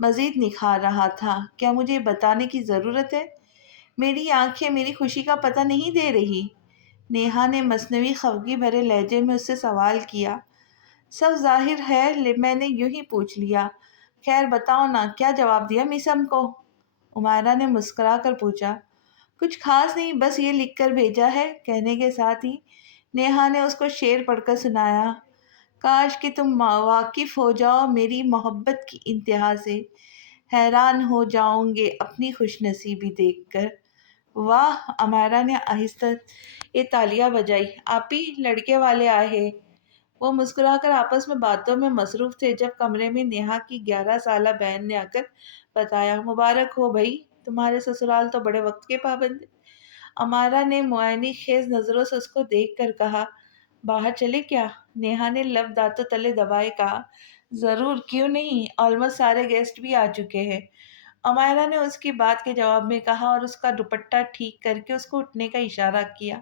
مزید نکھار رہا تھا۔ کیا مجھے بتانے کی ضرورت ہے؟ میری آنکھیں میری خوشی کا پتہ نہیں دے رہی؟ نیہا نے مصنوعی خفگی بھرے لہجے میں اس سے سوال کیا۔ سب ظاہر ہے میں نے یوں ہی پوچھ لیا۔ خیر بتاؤ نا، کیا جواب دیا میسم کو؟ عمائرہ نے مسکرا کر پوچھا۔ کچھ خاص نہیں، بس یہ لکھ کر بھیجا ہے۔ کہنے کے ساتھ ہی نیہا نے اس کو شعر پڑھ کر سنایا۔ کاش کہ تم واقف ہو جاؤ میری محبت کی انتہا سے، حیران ہو جاؤں گے اپنی خوش نصیبی دیکھ کر۔ واہ! عمائرہ نے آہستہ یہ تالیاں بجائی۔ آپی، لڑکے والے آئے ہیں۔ وہ مسکرا کر آپس میں باتوں میں مصروف تھے جب کمرے میں نیہا کی 11 سالہ بہن نے آ کر بتایا، مبارک ہو بھائی، تمہارے سسرال تو بڑے وقت کے پابند ہیں۔ عمائرہ نے معائنی خیز نظروں سے اس کو دیکھ کر کہا، باہر چلے کیا؟ نیہا نے لب دانتوں تلے دبائے کہا، ضرور، کیوں نہیں، آلموسٹ سارے گیسٹ بھی آ چکے ہیں۔ عمائرہ نے اس کی بات کے جواب میں کہا اور اس کا دوپٹہ ٹھیک کر کے اس کو اٹھنے کا اشارہ کیا۔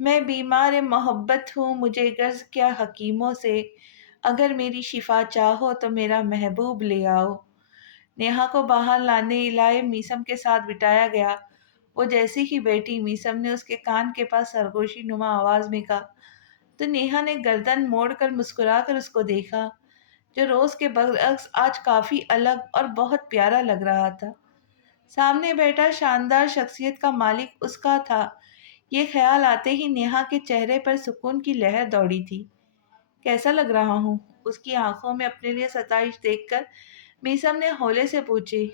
میں بیمار محبت ہوں، مجھے غرض کیا حکیموں سے، اگر میری شفا چاہو تو میرا محبوب لے آؤ۔ نیہا کو باہر لائے میسم کے ساتھ بٹھایا گیا۔ وہ جیسے ہی بیٹھی، میسم نے اس کے کان کے پاس سرگوشی نما آواز میں کہا، تو نیہا نے گردن موڑ کر مسکرا کر اس کو دیکھا، جو روز کے برعکس آج کافی الگ اور بہت پیارا لگ رہا تھا۔ سامنے بیٹھا شاندار شخصیت کا مالک اس کا تھا، یہ خیال آتے ہی نیہا کے چہرے پر سکون کی لہر دوڑی تھی۔ کیسا لگ رہا ہوں؟ اس کی آنکھوں میں اپنے لیے ستائش دیکھ کر میسم نے ہولے سے پوچھی۔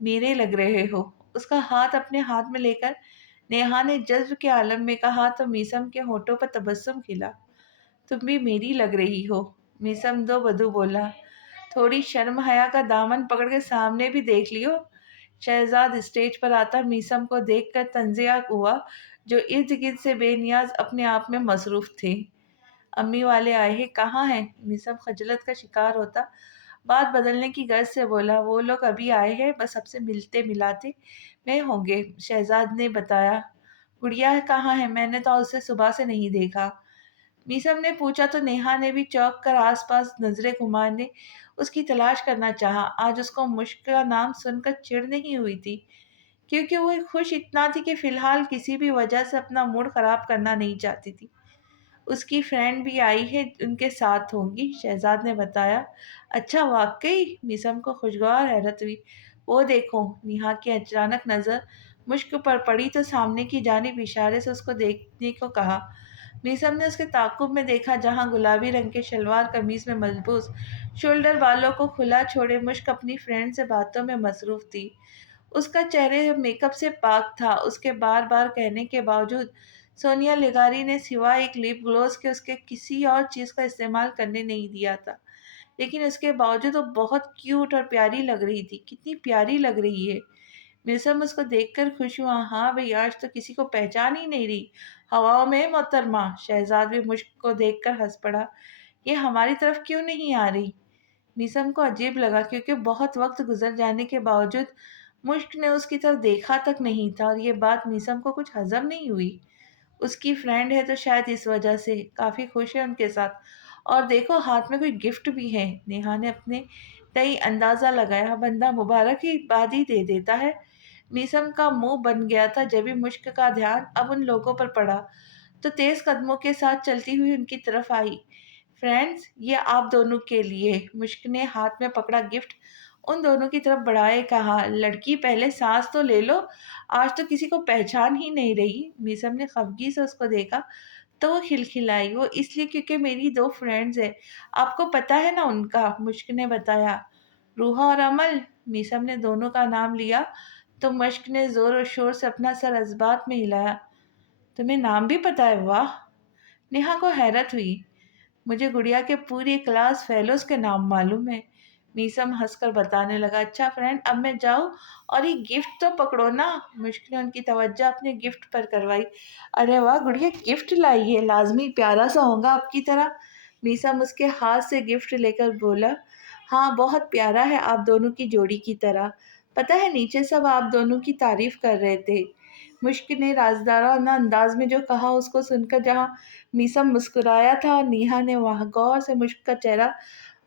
میرے لگ رہے ہو؟ اس کا ہاتھ اپنے ہاتھ میں لے کر نیہا نے جذب کے عالم میں کہا تو میسم کے ہونٹوں پر تبسم کھلا۔ تم بھی میری لگ رہی ہو، میسم دو بدو بولا۔ تھوڑی شرم حیا کا دامن پکڑ کے سامنے بھی دیکھ لیو۔ شہزاد اسٹیج پر آتا میسم کو دیکھ کر تنزیہ ہوا، جو ارد گرد سے بے نیاز اپنے آپ میں مصروف تھے۔ امی والے آئے ہیں، کہاں ہیں؟ میسم خجلت کا شکار ہوتا بات بدلنے کی غرض سے بولا، وہ لوگ ابھی آئے ہیں، بس اب سے ملتے ملاتے میں ہوں گے، شہزاد نے بتایا۔ گڑیا کہاں ہے؟ میں نے تو اسے صبح سے نہیں دیکھا۔ میسم نے پوچھا تو نیہا نے بھی چونک کر آس پاس نظریں گھمانے اس کی تلاش کرنا چاہا۔ آج اس کو مشک کا نام سن کر چڑ نہیں ہوئی تھی، کیونکہ وہ خوش اتنا تھی کہ فی الحال کسی بھی وجہ سے اپنا موڈ خراب کرنا نہیں چاہتی تھی۔ اس کی فرینڈ بھی آئی ہے، ان کے ساتھ ہوں گی، شہزاد نے بتایا۔ اچھا، واقعی؟ میسم کو خوشگوار حیرت ہوئی۔ وہ دیکھو، نیہا کی اچانک نظر مشک پر پڑی تو سامنے کی جانب اشارے سے اس کو دیکھنے کو کہا۔ میسم نے اس کے تعاقب میں دیکھا، جہاں گلابی رنگ کے شلوار قمیض میں ملبوس شولڈر بالوں کو کھلا چھوڑے مشک اپنی فرینڈ سے باتوں میں مصروف تھی۔ اس کا چہرہ میک اپ سے پاک تھا۔ اس کے بار بار کہنے کے باوجود سونیا لیگاری نے سوائے ایک لپ گلوس کے اس کے کسی اور چیز کا استعمال کرنے نہیں دیا تھا، لیکن اس کے باوجود وہ بہت کیوٹ اور پیاری لگ رہی تھی۔ کتنی پیاری لگ رہی ہے! میسم اس کو دیکھ کر خوش ہوا۔ ہاں بھئی، آج تو کسی کو پہچان ہی نہیں رہی ہواؤں میں محترمہ۔ شہزاد بھی مشک کو دیکھ کر ہنس پڑا۔ یہ ہماری طرف کیوں نہیں آ رہی؟ میسم کو عجیب لگا، کیونکہ بہت وقت گزر جانے کے باوجود مشک نے اس کی طرف دیکھا تک نہیں تھا، اور یہ بات میسم کو کچھ ہضم نہیں ہوئی۔ اس کی فرینڈ ہے تو شاید اس وجہ سے کافی خوش ہے ان کے ساتھ، اور دیکھو ہاتھ میں کوئی گفٹ بھی ہے۔ نیہا نے اپنے تئیں اندازہ لگایا، بندہ مبارک ہی بعد ہی دے دیتا ہے۔ میسم کا منہ بن گیا تھا، جبھی مشک کا دھیان اب ان لوگوں پر پڑا تو تیز قدموں کے ساتھ چلتی ہوئی ان کی طرف آئی۔ فرینڈز، یہ آپ دونوں کے لیے۔ مشک نے ہاتھ میں پکڑا گفٹ ان دونوں کی طرف بڑھائے کہا، لڑکی پہلے سانس تو لے لو، آج تو کسی کو پہچان ہی نہیں رہی۔ میسم نے خفگی سے اس کو دیکھا تو وہ کھلکھلائی۔ وہ اس لیے کیونکہ میری 2 فرینڈز ہیں، آپ کو پتہ ہے نا ان کا، مشک نے بتایا۔ روحا اور عمل۔ میسم نے دونوں کا نام لیا تو مشک نے زور و شور سے اپنا سر اثبات میں ہلایا۔ تمہیں نام بھی پتہ ہے؟ واہ! نیہا کو حیرت ہوئی۔ مجھے گڑیا کے پوری کلاس فیلوز کے نام معلوم ہے، میسم ہنس کر بتانے لگا۔ اچھا فرینڈ، اب میں جاؤں اور یہ گفٹ تو پکڑو نا۔ مشک نے ان کی توجہ اپنے گفٹ پر کروائی۔ ارے واہ، گڑیا گفٹ لائی ہے، لازمی پیارا سا ہوگا آپ کی طرح۔ میسم اس کے ہاتھ سے گفٹ لے کر بولا، ہاں بہت پیارا ہے، آپ دونوں کی جوڑی کی طرح۔ پتہ ہے نیچے سب آپ دونوں کی تعریف کر رہے تھے۔ مشک نے رازدارانہ انداز میں جو کہا اس کو سن کر جہاں میسم مسکرایا تھا، نیہا نے وہاں غور سے مشک کا چہرہ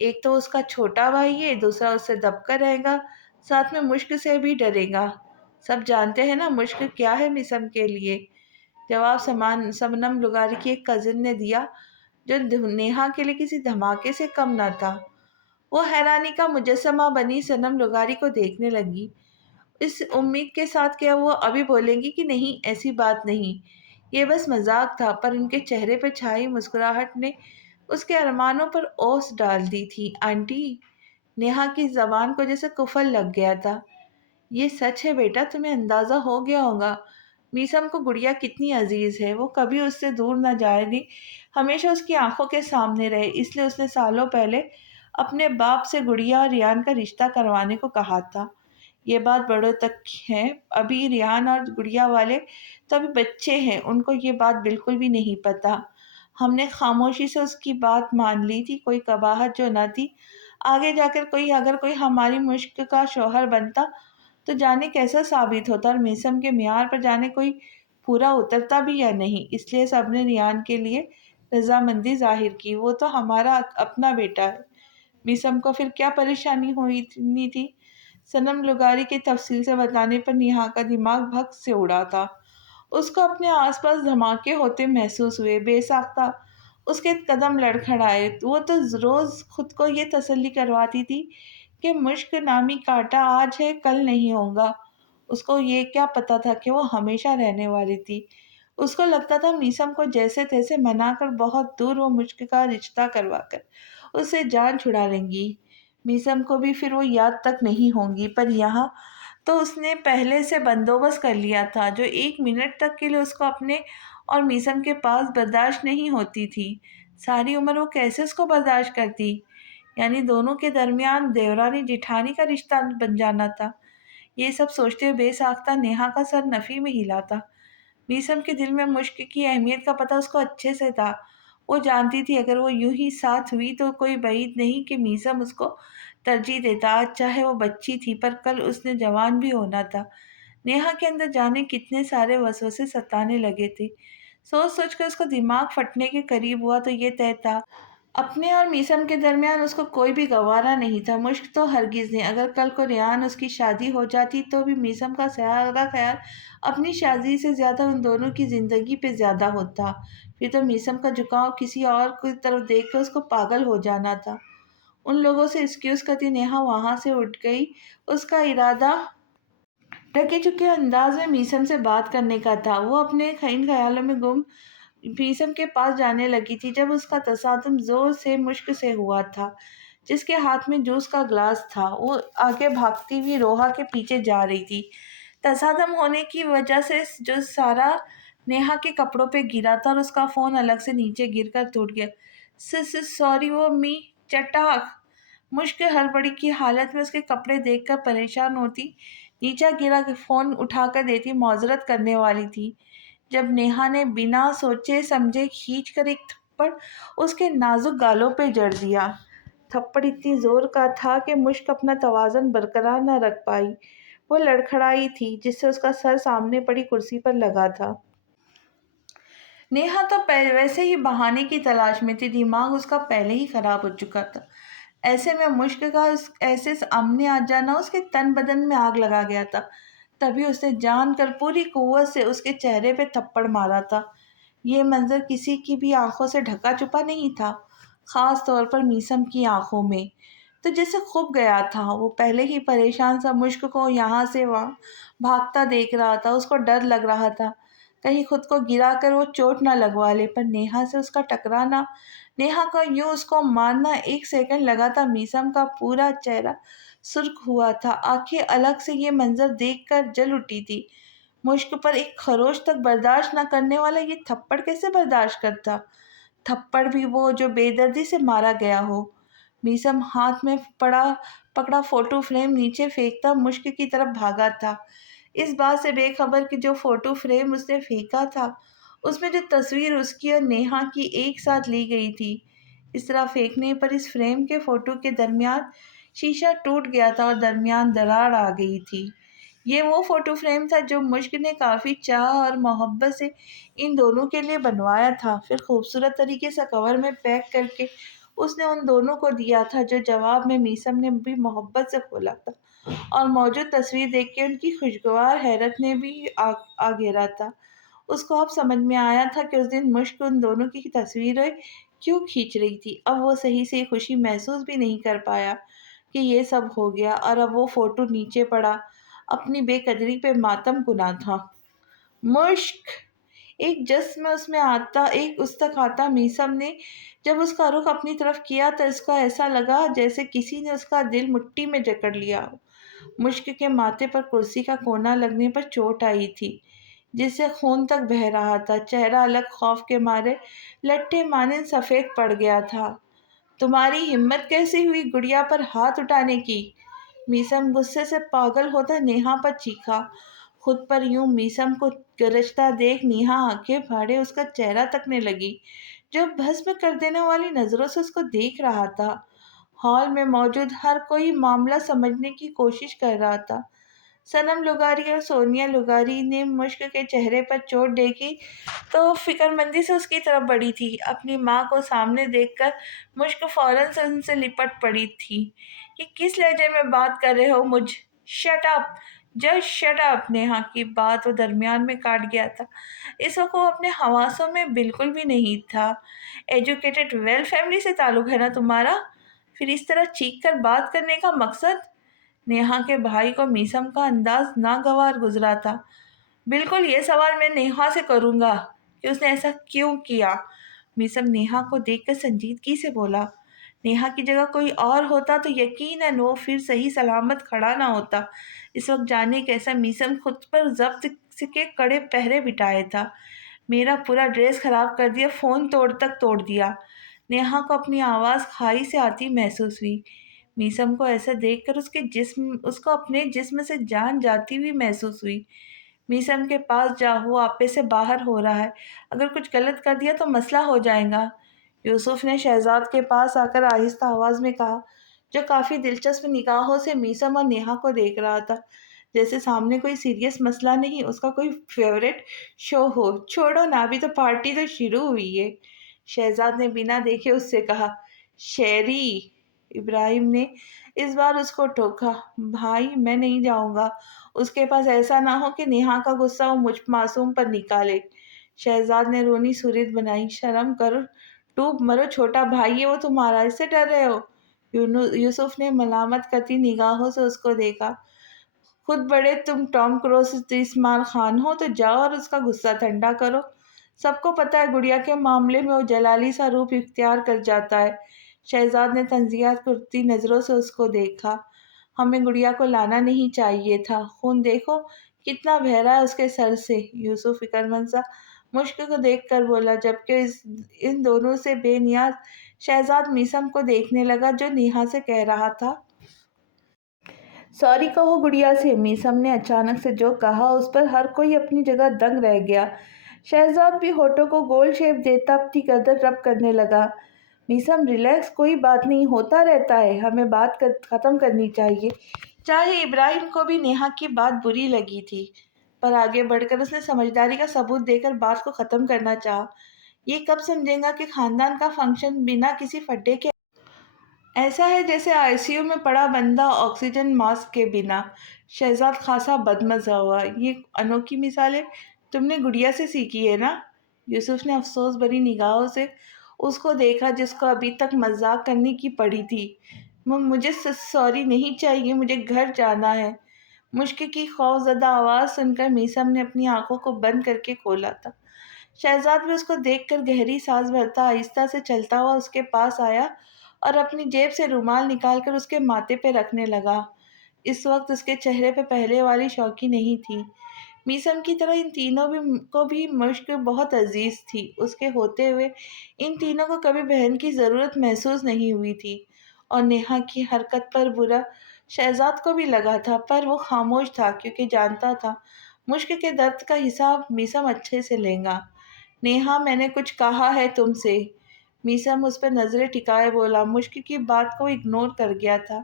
ایک تو اس کا چھوٹا بھائی ہے، دوسرا اس سے دب کر رہے گا، ساتھ میں مشک سے بھی ڈرے گا۔ سب جانتے ہیں نا مشک کیا ہے میسم کے لیے۔ جواب سمنم لغاری کی ایک کزن نے دیا جو نیہا کے لیے کسی دھماکے سے کم نہ تھا۔ وہ حیرانی کا مجسمہ بنی سنم لغاری کو دیکھنے لگی، اس امید کے ساتھ کہ وہ ابھی بولیں گی کہ نہیں ایسی بات نہیں، یہ بس مذاق تھا، پر ان کے چہرے پہ چھائی مسکراہٹ نے اس کے ارمانوں پر اوس ڈال دی تھی۔ آنٹی، نیہا کی زبان کو جیسے کفل لگ گیا تھا۔ یہ سچ ہے بیٹا، تمہیں اندازہ ہو گیا ہوگا میسم کو گڑیا کتنی عزیز ہے، وہ کبھی اس سے دور نہ جائے گی، ہمیشہ اس کی آنکھوں کے سامنے رہے، اس لیے اس نے سالوں پہلے اپنے باپ سے گڑیا اور ریان کا رشتہ کروانے کو کہا تھا۔ یہ بات بڑوں تک ہے، ابھی ریان اور گڑیا والے تو ابھی بچے ہیں، ان کو یہ بات بالکل بھی نہیں پتا۔ ہم نے خاموشی سے اس کی بات مان لی تھی، کوئی قباحت جو نہ تھی۔ آگے جا کر اگر کوئی ہماری مشک کا شوہر بنتا تو جانے کیسا ثابت ہوتا، اور میسم کے معیار پر جانے کوئی پورا اترتا بھی یا نہیں۔ اس لیے سب نے ریان کے لیے رضامندی ظاہر کی، وہ تو ہمارا اپنا بیٹا ہے، میسم کو پھر کیا پریشانی ہوئی تھی۔ سنم لغاری کے تفصیل سے بتانے پر نیہا کا دماغ بھگ سے اڑا تھا، اس کو اپنے آس پاس دھماکے ہوتے محسوس ہوئے، بے ساختہ اس کے قدم لڑکھڑائے۔ وہ تو روز خود کو یہ تسلی کرواتی تھی کہ مشک نامی کانٹا آج ہے کل نہیں ہوگا، اس کو یہ کیا پتا تھا کہ وہ ہمیشہ رہنے والی تھی۔ اس کو لگتا تھا میسم کو جیسے تیسے منا کر بہت دور وہ مشک کا رشتہ کروا کر اس سے جان چھڑا لیں گی، میسم کو بھی پھر وہ یاد تک نہیں ہوں گی۔ پر یہاں تو اس نے پہلے سے بندوبست کر لیا تھا جو ایک منٹ تک کے لیے اس کو اپنے اور میسم کے پاس برداشت نہیں ہوتی تھی، ساری عمر وہ کیسے اس کو برداشت کرتی، یعنی دونوں کے درمیان دیورانی جیٹھانی کا رشتہ بن جانا تھا۔ یہ سب سوچتے ہوئے بے ساختہ نیہا کا سر نفی میں ہلا تھا۔ میسم کے دل میں مشک کی اہمیت کا پتہ اس کو اچھے سے تھا، وہ جانتی تھی اگر وہ یوں ہی ساتھ ہوئی تو کوئی بعید نہیں کہ میسم اس کو ترجیح دیتا، آج چاہے وہ بچی تھی پر کل اس نے جوان بھی ہونا تھا۔ نیہا کے اندر جانے کتنے سارے وسوسے ستانے لگے تھے، سوچ سوچ کر اس کو دماغ پھٹنے کے قریب ہوا تو یہ طے تھا اپنے اور میسم کے درمیان اس کو کوئی بھی گوارا نہیں تھا، مشک تو ہرگز نہیں۔ اگر کل کو ریان اس کی شادی ہو جاتی تو بھی میسم کا سارا خیال اپنی شادی سے زیادہ ان دونوں کی زندگی پہ زیادہ ہوتا، پھر تو میسم کا جھکاؤ کسی اور کی طرف دیکھ کر اس کو پاگل ہو جانا تھا۔ ان لوگوں سے ایکسکیوز کرتی نیہا وہاں سے اٹھ گئی، اس کا ارادہ ڈھکے چکے انداز میں میسم سے بات کرنے کا تھا۔ وہ اپنے ان خیالوں میں گم میسم کے پاس جانے لگی تھی جب اس کا تصادم زور سے مشک سے ہوا تھا جس کے ہاتھ میں جوس کا گلاس تھا۔ وہ آگے بھاگتی ہوئی روحا کے پیچھے جا رہی تھی، تصادم ہونے کی وجہ سے جو سارا نیہا کے کپڑوں پہ گرا تھا اور اس کا فون الگ سے نیچے گر کر ٹوٹ گیا۔ سوری وہ می چٹاک۔ مشک ہڑبڑی کی حالت میں اس کے کپڑے دیکھ کر پریشان ہوتی، نیچا گرا فون اٹھا کر دیتی، معذرت کرنے والی تھی جب نیہا نے بنا سوچے سمجھے کھینچ کر ایک تھپڑ اس کے نازک گالوں پہ جڑ دیا۔ تھپڑ اتنی زور کا تھا کہ مشک اپنا توازن برقرار نہ رکھ پائی، وہ لڑکھڑائی تھی جس سے اس کا سر سامنے پڑی کرسی پر لگا تھا۔ نیہا تو ویسے ہی بہانے کی تلاش میں تھی، دماغ اس کا پہلے ہی خراب ہو چکا تھا، ایسے میں مشک کا ایسے سامنے آ جانا اس کے تن بدن میں آگ لگا گیا تھا۔ تبھی اس نے جان کر پوری قوت سے اس کے چہرے پہ تھپڑ مارا تھا۔ یہ منظر کسی کی بھی آنکھوں سے ڈھکا چھپا نہیں تھا، خاص طور پر میسم کی آنکھوں میں تو جیسے خب گیا تھا۔ وہ پہلے ہی پریشان سا مشک کو یہاں سے وہاں بھاگتا دیکھ رہا تھا، اس کو ڈر لگ رہا تھا کہیں خود کو گرا کر وہ چوٹ نہ لگوا لے، پر نیہا سے اس کا ٹکرانا، نیہا کا یوں اس کو مارنا، ایک سیکنڈ لگا تھا۔ میسم کا پورا چہرہ سرخ ہوا تھا، آنکھیں الگ سے یہ منظر دیکھ کر جل اٹھی تھی۔ مشک پر ایک خروش تک برداشت نہ کرنے والا یہ تھپڑ کیسے برداشت کرتا، تھپڑ بھی وہ جو بے دردی سے مارا گیا ہو۔ میسم ہاتھ میں پکڑا فوٹو فریم نیچے پھینکتا مشک کی طرف بھاگا تھا، اس بات سے بے خبر کہ جو فوٹو فریم اس نے پھینکا تھا اس میں جو تصویر اس کی اور نیہا کی ایک ساتھ لی گئی تھی، اس طرح پھینکنے پر اس فریم کے فوٹو کے درمیان شیشہ ٹوٹ گیا تھا اور درمیان دراڑ آ گئی تھی۔ یہ وہ فوٹو فریم تھا جو مشک نے کافی چاہ اور محبت سے ان دونوں کے لیے بنوایا تھا، پھر خوبصورت طریقے سے کور میں پیک کر کے اس نے ان دونوں کو دیا تھا، جو جواب میں میسم نے بھی محبت سے کھولا تھا، اور موجود تصویر دیکھ کے ان کی خوشگوار حیرت نے بھی آ گھیرا تھا۔ اس کو اب سمجھ میں آیا تھا کہ اس دن مشک ان دونوں کی تصویریں کیوں کھینچ رہی تھی۔ اب وہ صحیح سے خوشی محسوس بھی نہیں کر پایا کہ یہ سب ہو گیا، اور اب وہ فوٹو نیچے پڑا اپنی بے قدری پہ ماتم کنا تھا۔ مشک! ایک جسم اس میں آتا، ایک اس تک آتا۔ میسم نے جب اس کا رخ اپنی طرف کیا تو اس کو ایسا لگا جیسے کسی نے اس کا دل مٹھی میں جکڑ لیا ہو۔ مشک کے ماتھے پر کرسی کا کونا لگنے پر چوٹ آئی تھی، جس سے خون تک بہہ رہا تھا۔ چہرہ الگ خوف کے مارے لٹھے مانند سفید پڑ گیا تھا۔ تمہاری ہمت کیسے ہوئی گڑیا پر ہاتھ اٹھانے کی؟ میسم غصے سے پاگل ہوتا نیہا پر چیخا۔ خود پر یوں میسم کو گرجتا دیکھ نیہا آنکھیں پھاڑے اس کا چہرہ تکنے لگی، جو بھسم کر دینے والی نظروں سے اس کو دیکھ رہا تھا۔ ہال میں موجود ہر کوئی معاملہ سمجھنے کی کوشش کر رہا تھا۔ صنم لغاری اور سونیا لغاری نے مشک کے چہرے پر چوٹ دیکھی تو فکر مندی سے اس کی طرف بڑھی تھی۔ اپنی ماں کو سامنے دیکھ کر مشک فوراً سے ان سے لپٹ پڑی تھی۔ یہ کس لہجے میں بات کر رہے ہو مجھ؟ Shut up! Just shut up! Neha کی بات وہ درمیان میں کاٹ گیا تھا۔ اس وقت وہ اپنے حواسوں میں بالکل بھی نہیں تھا۔ ایجوکیٹڈ ویل فیملی سے تعلق ہے نا تمہارا؟ پھر اس طرح چیخ کر بات کرنے کا مقصد؟ نیہا کے بھائی کو میسم کا انداز ناگوار گزرا تھا۔ بالکل، یہ سوال میں نیہا سے کروں گا کہ اس نے ایسا کیوں کیا؟ میسم نیہا کو دیکھ کر سنجیدگی سے بولا۔ نیہا کی جگہ کوئی اور ہوتا تو یقیناً وہ پھر صحیح سلامت کھڑا نہ ہوتا۔ اس وقت جانے کیسا میسم خود پر ضبط کے کڑے پہرے بٹھائے تھا۔ میرا پورا ڈریس خراب کر دیا، فون توڑ دیا۔ نیہا کو اپنی آواز کھائی سے آتی محسوس ہوئی۔ میسم کو ایسا دیکھ کر اس کو اپنے جسم سے جان جاتی ہوئی محسوس ہوئی۔ میسم کے پاس جا، وہ آپے سے باہر ہو رہا ہے، اگر کچھ غلط کر دیا تو مسئلہ ہو جائے گا۔ یوسف نے شہزاد کے پاس آ کر آہستہ آواز میں کہا، جو کافی دلچسپ نگاہوں سے میسم اور نیہا کو دیکھ رہا تھا، جیسے سامنے کوئی سیریس مسئلہ نہیں، اس کا کوئی فیورٹ شو ہو۔ چھوڑو نا، ابھی تو پارٹی تو شروع ہوئی ہے۔ شہزاد نے بنا دیکھے اس سے کہا۔ شیری! ابراہیم نے اس بار اس کو ٹوکا۔ بھائی میں نہیں جاؤں گا، اس کے پاس ایسا نہ ہو کہ نیہا کا غصہ وہ مجھ معصوم پر نکالے۔ شہزاد نے رونی صورت بنائی۔ شرم کرو، ڈوب مرو، چھوٹا بھائی ہے وہ تمہارا، اس سے ڈر رہے ہو؟ یوسف نے ملامت کرتی نگاہوں سے اس کو دیکھا۔ خود بڑے تم ٹام کروز استعمال خان ہو تو جاؤ اور اس کا غصہ ٹھنڈا کرو۔ سب کو پتہ ہے گڑیا کے معاملے میں وہ جلالی سا روپ اختیار کر جاتا ہے۔ شہزاد نے تنزیہات کرتی نظروں سے اس کو دیکھا۔ ہمیں گڑیا کو لانا نہیں چاہیے تھا، خون دیکھو کتنا بہہ رہا ہے اس کے سر سے۔ یوسف فکر مند سا مشک کو دیکھ کر بولا، جبکہ ان دونوں سے بے نیاز شہزاد میسم کو دیکھنے لگا، جو نیہا سے کہہ رہا تھا۔ سوری کہو گڑیا سے۔ میسم نے اچانک سے جو کہا اس پر ہر کوئی اپنی جگہ دنگ رہ گیا۔ شہزاد بھی ہونٹوں کو گول شیپ دیتا اپنی گردن رب کرنے لگا۔ میسم ریلیکس، کوئی بات نہیں، ہوتا رہتا ہے، ہمیں بات ختم کرنی چاہیے۔ چاہے ابراہیم کو بھی نیہا کی بات بری لگی تھی، پر آگے بڑھ کر اس نے سمجھداری کا ثبوت دے کر بات کو ختم کرنا چاہا۔ یہ کب سمجھے گا کہ خاندان کا فنکشن بنا کسی پھڈے کے ایسا ہے جیسے آئی سی یو میں پڑا بندہ آکسیجن ماسک کے بنا؟ شہزاد خاصا بدمزہ ہوا۔ یہ انوکھی مثالیں تم نے گڑیا سے سیکھی ہے نا؟ یوسف نے افسوس بھری نگاہوں سے اس کو دیکھا، جس کو ابھی تک مذاق کرنے کی پڑی تھی۔ مجھے سوری نہیں چاہیے، مجھے گھر جانا ہے۔ مشک کی خوف زدہ آواز سن کر میسم نے اپنی آنکھوں کو بند کر کے کھولا تھا۔ شہزاد بھی اس کو دیکھ کر گہری سانس بھرتا آہستہ سے چلتا ہوا اس کے پاس آیا اور اپنی جیب سے رومال نکال کر اس کے ماتھے پہ رکھنے لگا۔ اس وقت اس کے چہرے پہ پہلے والی شوقی نہیں تھی۔ میسم کی طرح ان تینوں کو بھی مشک بہت عزیز تھی۔ اس کے ہوتے ہوئے ان تینوں کو کبھی بہن کی ضرورت محسوس نہیں ہوئی تھی، اور نیہا کی حرکت پر برا شہزاد کو بھی لگا تھا، پر وہ خاموش تھا کیونکہ جانتا تھا مشک کے درد کا حساب میسم اچھے سے لے گا۔ نیہا، میں نے کچھ کہا ہے تم سے؟ میسم اس پر نظریں ٹکائے بولا۔ مشک کی بات کو اگنور کر گیا تھا۔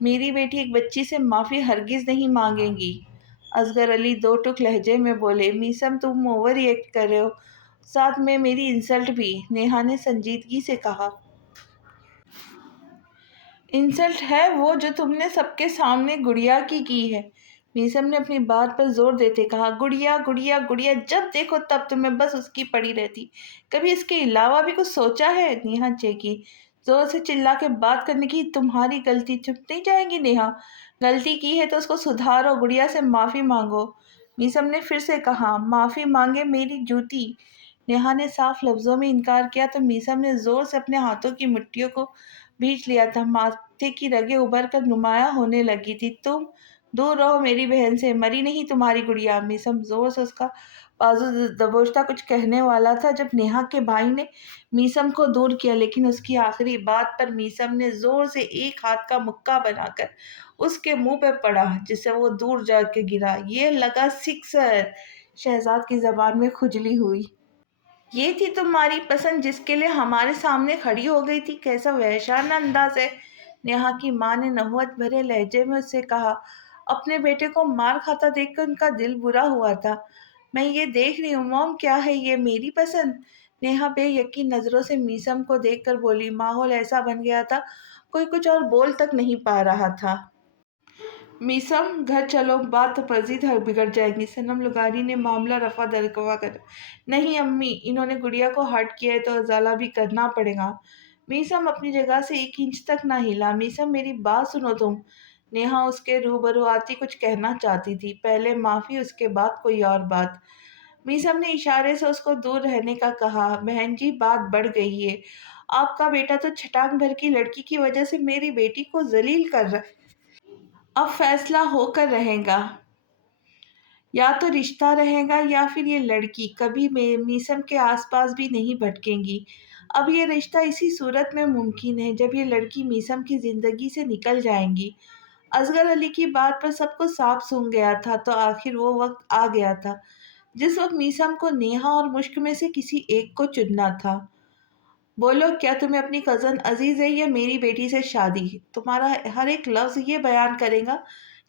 میری بیٹی ایک بچی سے معافی ہرگز نہیں مانگے گی، اصغر علی دو ٹک لہجے میں بولے۔ میسم تم اوور ری ایکٹ کر رہے ہو، ساتھ میں میری انسلٹ بھی، نیہا نے سنجیدگی سے کہا۔ انسلٹ ہے وہ جو تم نے سب کے سامنے گڑیا کی ہے۔ میسم نے اپنی بات پر زور دیتے کہا، گڑیا گڑیا گڑیا، جب دیکھو تب تمہیں بس اس کی پڑی رہتی، کبھی اس کے علاوہ بھی کچھ سوچا ہے؟ نیہا چیکی، زور سے چلا کے بات کرنے کی تمہاری غلطی، چپ نہیں جائیں گی نیہا؟ غلطی کی ہے تو اس کو سدھارو، گڑیا سے معافی مانگو۔ میسم نے پھر سے کہا، معافی مانگے میری جوتی؟ نیہا نے صاف لفظوں میں انکار کیا تو میسم نے زور سے اپنے ہاتھوں کی مٹھیوں کو بھینچ لیا تھا، ماتھے کی رگیں ابھر کر نمایاں ہونے لگی تھی۔ تم دور رہو میری بہن سے، مری نہیں تمہاری گڑیا۔ میسم زور سے اس کا بازو دبوچتا کچھ کہنے والا تھا جب نیہا کے بھائی نے میسم کو دور کیا، لیکن اس کی آخری بات پر میسم نے زور سے ایک ہاتھ کا مکہ بنا کر اس کے منہ پہ پڑا، جس سے وہ دور جا کے گرا۔ یہ لگا سکسر۔ شہزاد کی زبان میں کھجلی ہوئی۔ یہ تھی تمہاری پسند جس کے لیے ہمارے سامنے کھڑی ہو گئی تھی؟ کیسا وحشیانہ انداز ہے! نیہا کی ماں نے نحوست بھرے لہجے میں اس سے کہا۔ اپنے بیٹے کو مار کھاتا دیکھ کر ان کا دل برا ہوا تھا۔ میں یہ دیکھ رہی ہوں موم، کیا ہے یہ میری پسند؟ نیہا بے یقین نظروں سے میسم کو دیکھ کر بولی۔ ماحول ایسا بن گیا تھا کوئی کچھ اور بول تک نہیں پا رہا تھا۔ میسم گھر چلو، بات تو مزید بگڑ جائے گی۔ صنم لغاری نے معاملہ رفع دفع کر، نہیں امی، انہوں نے گڑیا کو ہرٹ کیا ہے تو ازالہ بھی کرنا پڑے گا۔ میسم اپنی جگہ سے ایک انچ تک نہ ہلا۔ میسم میری بات سنو تم۔ نیہا اس کے روبرو آتی کچھ کہنا چاہتی تھی، پہلے معافی اس کے بعد کوئی اور بات۔ میسم نے اشارے سے اس کو دور رہنے کا کہا۔ بہن جی بات بڑھ گئی ہے، آپ کا بیٹا تو چھٹانگ بھر کی لڑکی کی وجہ سے میری بیٹی کو ذلیل کر رہا ہے۔ اب فیصلہ ہو کر رہے گا، یا تو رشتہ رہے گا یا پھر یہ لڑکی کبھی میسم کے آس پاس بھی نہیں بھٹکے گی۔ اب یہ رشتہ اسی صورت میں ممکن ہے جب یہ لڑکی میسم کی زندگی سے نکل جائے گی۔ اصغر علی کی بات پر سب کو صاف سونگ گیا تھا تو آخر وہ وقت آ گیا تھا جس وقت میسم کو نیہا اور مشک میں سے کسی ایک کو چننا تھا۔ بولو، کیا تمہیں اپنی کزن عزیز ہے یا میری بیٹی سے شادی؟ تمہارا ہر ایک لفظ یہ بیان کرے گا